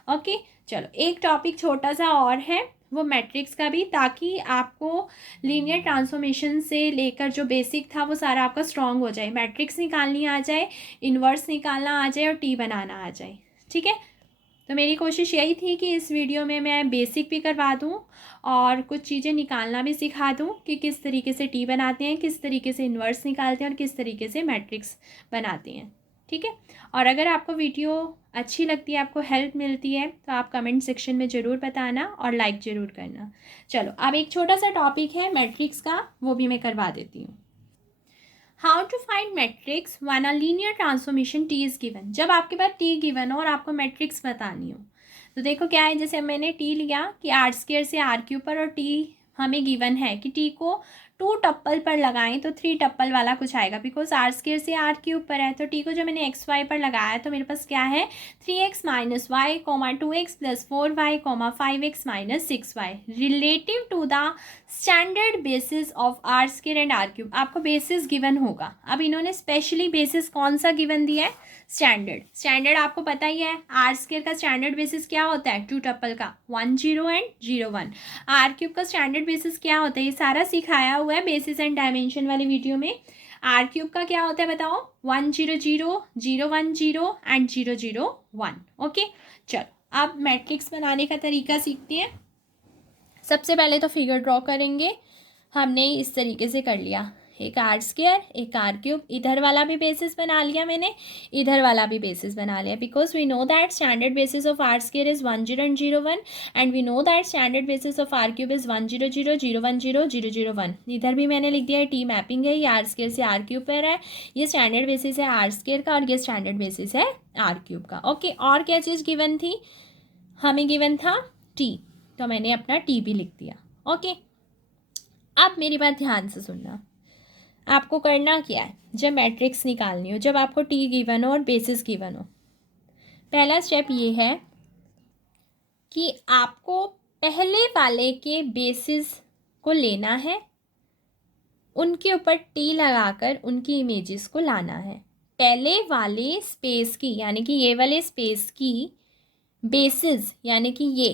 ओके चलो, एक टॉपिक छोटा सा और है वो मैट्रिक्स का भी, ताकि आपको लीनियर ट्रांसफॉर्मेशन से लेकर जो बेसिक था वो सारा आपका स्ट्रॉन्ग हो जाए, मैट्रिक्स निकालनी आ जाए, इन्वर्स निकालना आ जाए और टी बनाना आ जाए, ठीक है। तो मेरी कोशिश यही थी कि इस वीडियो में मैं बेसिक भी करवा दूँ और कुछ चीज़ें निकालना भी सिखा दूँ कि किस तरीके से टी बनाते हैं, किस तरीके से इन्वर्स निकालते हैं और किस तरीके से मैट्रिक्स बनाते हैं, ठीक है। और अगर आपको वीडियो अच्छी लगती है, आपको हेल्प मिलती है, तो आप कमेंट सेक्शन में ज़रूर बताना और लाइक ज़रूर करना। चलो अब एक छोटा सा टॉपिक है मैट्रिक्स का, वो भी मैं करवा देती हूँ। How to find matrix when a linear transformation T is given. जब आपके पास टी गिवन हो और आपको मैट्रिक्स बतानी हो, तो देखो क्या है, जैसे मैंने टी लिया कि आर स्क्वायर से आर क्यूब पर, और टी हमें गिवन है कि टी को 2 टप्पल पर लगाएं तो 3 टप्पल वाला कुछ आएगा, बिकॉज आर स्क्वायर से आर क्यूब पर है। तो टी को जब मैंने एक्स वाई पर लगाया तो मेरे पास क्या है, 3x minus Y comma 2x plus 4y comma 5x minus 6y relative to the standard basis of R square and R cube. आपको बेसिस गिवन होगा, अब इन्होंने स्पेशली बेसिस कौन सा गिवन दिया है, स्टैंडर्ड। स्टैंडर्ड आपको पता ही है, आर स्क्वायर का स्टैंडर्ड बेसिस क्या होता है, 2 टप्पल का 1 0 एंड 0 1। आर क्यूब का स्टैंडर्ड बेसिस क्या होता है, ये सारा सिखाया हुआ है बेसिस एंड डायमेंशन वाली वीडियो में। आर क्यूब का क्या होता है बताओ, 1 0 0 0 1 0 एंड 0 0 1। ओके चलो अब मैट्रिक्स बनाने का तरीका सीखते हैं। सबसे पहले तो फिगर ड्रॉ करेंगे, हमने इस तरीके से कर लिया, एक आर स्क्वायर एक आर क्यूब, इधर वाला भी बेसिस बना लिया मैंने, इधर वाला भी बेसिस बना लिया, because we know that standard basis of R square is 1 0 and 0 1 and we know that standard basis of R cube is 1 0 0 0 1 0 0 0 1। इधर भी मैंने लिख दिया है, टी मैपिंग है, ये आर स्क्वायर से आर क्यूब पर है, ये स्टैंडर्ड बेसिस है आर स्क्वायर का और ये स्टैंडर्ड बेसिस है आर क्यूब का। ओके और क्या चीज़ गिवन थी, हमें गिवन था टी, तो मैंने अपना टी भी लिख दिया। ओके अब मेरी बात ध्यान से सुनना, आपको करना क्या है, जब मैट्रिक्स निकालनी हो, जब आपको टी गिवन हो और बेसिस गिवन हो, पहला स्टेप ये है कि आपको पहले वाले के बेसिस को लेना है, उनके ऊपर टी लगाकर उनकी इमेजेस को लाना है। पहले वाले स्पेस की यानी कि ये वाले स्पेस की बेसिस यानी कि ये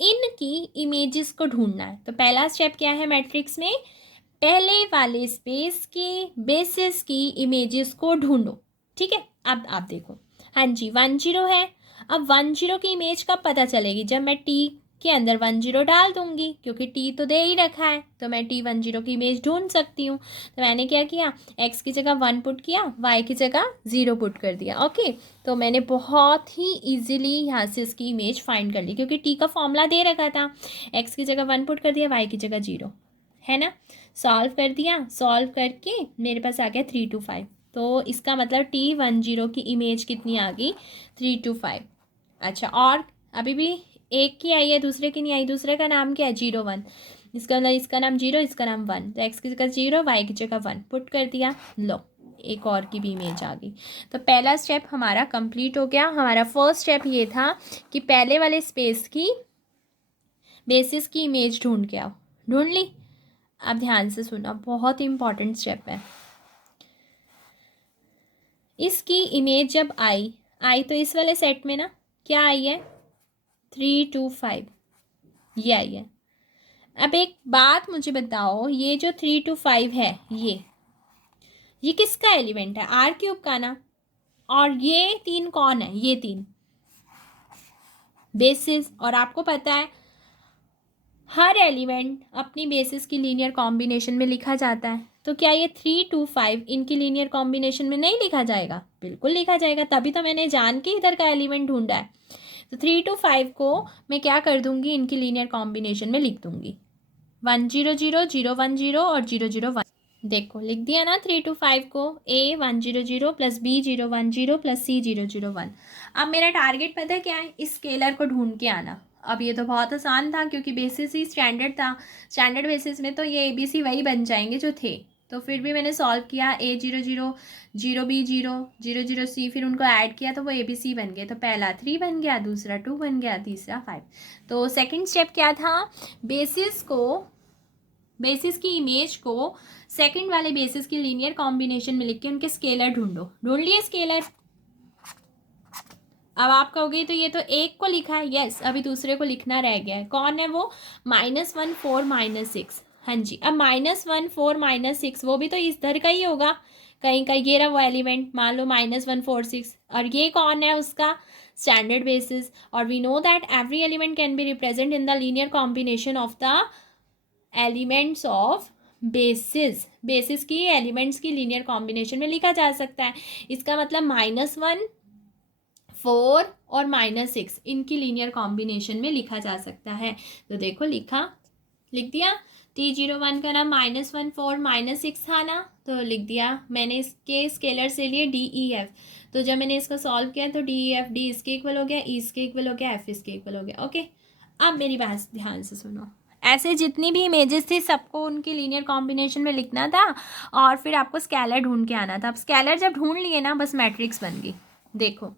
इनकी इमेजेस को ढूंढना है। तो पहला स्टेप क्या है मैट्रिक्स में, पहले वाले स्पेस की बेसिस की इमेजेस को ढूंढो, ठीक है। अब आप देखो, हाँ जी 1 0 है, अब 1 0 की इमेज कब पता चलेगी, जब मैं टी के अंदर 1 0 डाल दूंगी, क्योंकि टी तो दे ही रखा है, तो मैं टी 1 0 की इमेज ढूंढ सकती हूँ। तो मैंने क्या किया, एक्स की जगह 1 पुट किया, वाई की जगह 0 पुट कर दिया। ओके तो मैंने बहुत ही ईजिली यहाँ से इसकी इमेज फाइंड कर ली, क्योंकि टी का फॉर्मूला दे रखा था, एक्स की जगह 1 पुट कर दिया, वाई की जगह 0, है ना। सॉल्व कर दिया, सॉल्व करके मेरे पास आ गया 3 2 5। तो इसका मतलब टी 1 0 की इमेज कितनी आ गई, 3 2 5। अच्छा और अभी भी एक की आई है, दूसरे की नहीं आई, दूसरे का नाम क्या है 0 1, इसका मतलब इसका नाम 0 इसका नाम 1, तो एक्स की जगह 0 वाई की जगह 1 पुट कर दिया, लो एक और की भी इमेज आ गई। तो पहला स्टेप हमारा कंप्लीट हो गया। हमारा फर्स्ट स्टेप ये था कि पहले वाले स्पेस की बेसिस की इमेज ढूंढ के आओ, ढूंढ ली। अब ध्यान से सुना, बहुत ही इंपॉर्टेंट स्टेप है। इसकी इमेज जब आई तो इस वाले सेट में ना क्या आई है, 3 2 5 ये आई है। अब एक बात मुझे बताओ, ये जो 3 2 5 है ये किसका एलिमेंट है, आर क्यूब का ना, और ये 3 कौन है, ये 3 बेसिस। और आपको पता है हर एलिमेंट अपनी बेसिस की लीनियर कॉम्बिनेशन में लिखा जाता है, तो क्या ये 3 2 5 इनकी लीनियर कॉम्बिनेशन में नहीं लिखा जाएगा, बिल्कुल लिखा जाएगा, तभी तो मैंने जान के इधर का एलिमेंट ढूंढा है। तो 3 2 5 को मैं क्या कर दूंगी, इनकी लीनियर कॉम्बिनेशन में लिख दूंगी, 1 0 0 0 1 0 और 0 0 1। देखो लिख दिया ना 3 2 5 को, A 1 0 0 plus B 0 1 0 plus C 0 0 1। अब मेरा टारगेट पता है क्या है, इस स्केलर को ढूंढ के आना। अब ये तो बहुत आसान था क्योंकि बेसिस ही स्टैंडर्ड था, स्टैंडर्ड बेसिस में तो ये ABC वही बन जाएंगे जो थे। तो फिर भी मैंने सॉल्व किया, A 0 0 0 B 0 0 0 C, फिर उनको ऐड किया तो वो ABC बन गए। तो पहला 3 बन गया, दूसरा 2 बन गया, तीसरा 5। तो सेकंड स्टेप क्या था, बेसिस की इमेज को सेकंड वाले बेसिस की लीनियर कॉम्बिनेशन में लिख के उनके स्केलर ढूंढो। ढूंढ लिए स्केलर। अब आप कहोगे तो ये तो एक को लिखा है, यस, अभी दूसरे को लिखना रह गया है। कौन है वो, -1 4 -6। हाँ जी, अब -1 4 -6 वो भी तो इस तरह का ही होगा कहीं का। ये रहा वो एलिमेंट, मान लो -1 4 6, और ये कौन है उसका स्टैंडर्ड बेसिस। और we know that every element can be represent in the linear combination of the elements of basis. Basis की एलिमेंट्स की लीनियर कॉम्बिनेशन में लिखा जा सकता है। इसका मतलब -1 4 और -6 इनकी लीनियर कॉम्बिनेशन में लिखा जा सकता है। तो देखो लिख दिया। T01 का नाम -1 4 -6 था ना, तो लिख दिया मैंने। इसके स्केलर से लिए DEF, तो जब मैंने इसको सॉल्व किया तो DEF, D इसके इक्वल हो गया, E इसके इक्वल हो गया, F इसके इक्वल हो गया। ओके, अब मेरी बात ध्यान से सुनो। ऐसे जितनी भी इमेजेस थी सबको उनकी लीनियर कॉम्बिनेशन में लिखना था और फिर आपको स्केलर ढूंढ के आना था। अब स्केलर जब ढूंढ लिए ना, बस मैट्रिक्स बन गई। देखो,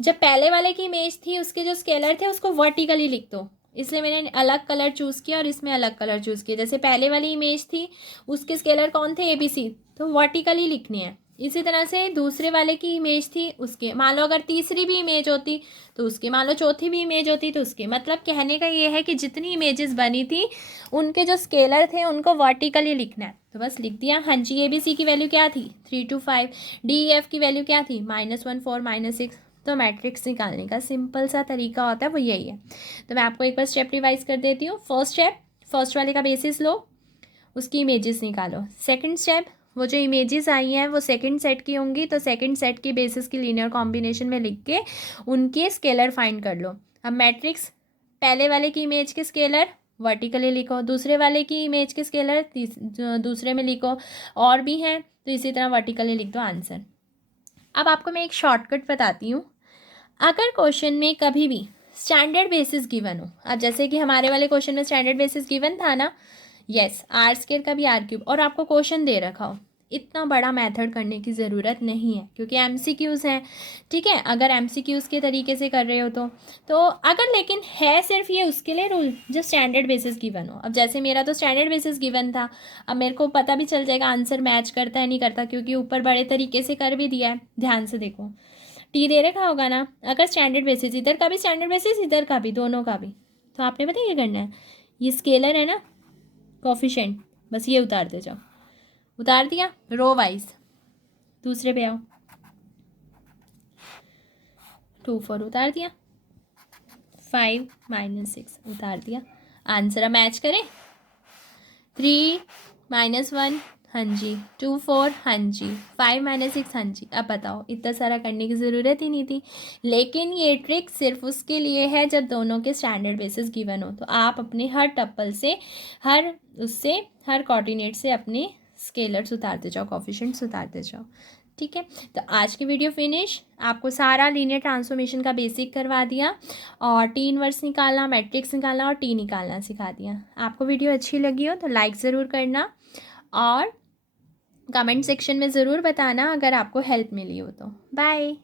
जब पहले वाले की इमेज थी उसके जो स्केलर थे उसको वर्टिकली लिख दो, इसलिए मैंने अलग कलर चूज़ किया और इसमें अलग कलर चूज़ किया। जैसे पहले वाली इमेज थी उसके स्केलर कौन थे, ABC, तो वर्टिकली लिखने हैं। इसी तरह से दूसरे वाले की इमेज थी उसके, मान लो अगर तीसरी भी इमेज होती तो उसके, मान लो चौथी भी इमेज होती तो उसके। मतलब कहने का ये है कि जितनी इमेजेस बनी थी उनके जो स्केलर थे उनको वर्टिकली लिखना है। तो बस लिख दिया। हाँ जी, ABC की वैल्यू क्या थी 3 2 5, DEF की वैल्यू क्या थी -1 4 -6। तो मैट्रिक्स निकालने का सिंपल सा तरीका होता है वो यही है। तो मैं आपको एक बार स्टेप रिवाइज कर देती हूँ। फर्स्ट स्टेप, फर्स्ट वाले का बेसिस लो, उसकी इमेजेस निकालो। सेकंड स्टेप, वो जो इमेजेस आई हैं वो सेकंड सेट की होंगी, तो सेकंड सेट की बेसिस की लीनियर कॉम्बिनेशन में लिख के उनके स्केलर फाइंड कर लो। अब मैट्रिक्स, पहले वाले की इमेज के स्केलर वर्टिकली लिखो, दूसरे वाले की इमेज के स्केलर दूसरे में लिखो, और भी हैं तो इसी तरह वर्टिकली लिख दो आंसर। अब आपको मैं एक शॉर्टकट बताती हूँ। अगर क्वेश्चन में कभी भी स्टैंडर्ड बेसिस गिवन हो, अब जैसे कि हमारे वाले क्वेश्चन में स्टैंडर्ड बेसिस गिवन था ना, यस, R² का भी R³ और आपको क्वेश्चन दे रखा हो, इतना बड़ा मेथड करने की ज़रूरत नहीं है क्योंकि MCQs हैं। ठीक है, अगर MCQs के तरीके से कर रहे हो तो अगर, लेकिन है सिर्फ ये उसके लिए रूल जो स्टैंडर्ड बेसिस गिवन हो। अब जैसे मेरा तो स्टैंडर्ड बेसिस गिवन था, अब मेरे को पता भी चल जाएगा आंसर मैच करता है नहीं करता, क्योंकि ऊपर बड़े तरीके से कर भी दिया है। ध्यान से देखो, T दे रखा होगा ना, अगर स्टैंडर्ड बेसिस, इधर का भी स्टैंडर्ड बेसिस इधर का भी, दोनों का भी, तो आपने पता क्या करना है, ये स्केलर है ना कोफिशिएंट, बस ये उतारते जाओ। उतार दिया, रो वाइज दूसरे पे आओ, 2 4 उतार दिया, 5 -6 उतार दिया। आंसर अब मैच करें, 3 -1, हाँ जी, 2 4, हाँ जी, 5 -6, हाँ जी। अब बताओ, इतना सारा करने की ज़रूरत ही नहीं थी। लेकिन ये ट्रिक सिर्फ उसके लिए है जब दोनों के स्टैंडर्ड बेसिस गिवन हो, तो आप अपने हर टप्पल से, हर कोऑर्डिनेट से अपने स्केलर्स उतारते जाओ, कोफिशिएंट्स उतारते जाओ। ठीक है, तो आज की वीडियो फिनिश। आपको सारा लीनियर ट्रांसफॉर्मेशन का बेसिक करवा दिया और T इनवर्स निकालना, मैट्रिक्स निकालना और T निकालना सिखा दिया। आपको वीडियो अच्छी लगी हो तो लाइक ज़रूर करना और कमेंट सेक्शन में ज़रूर बताना अगर आपको हेल्प मिली हो तो। बाय।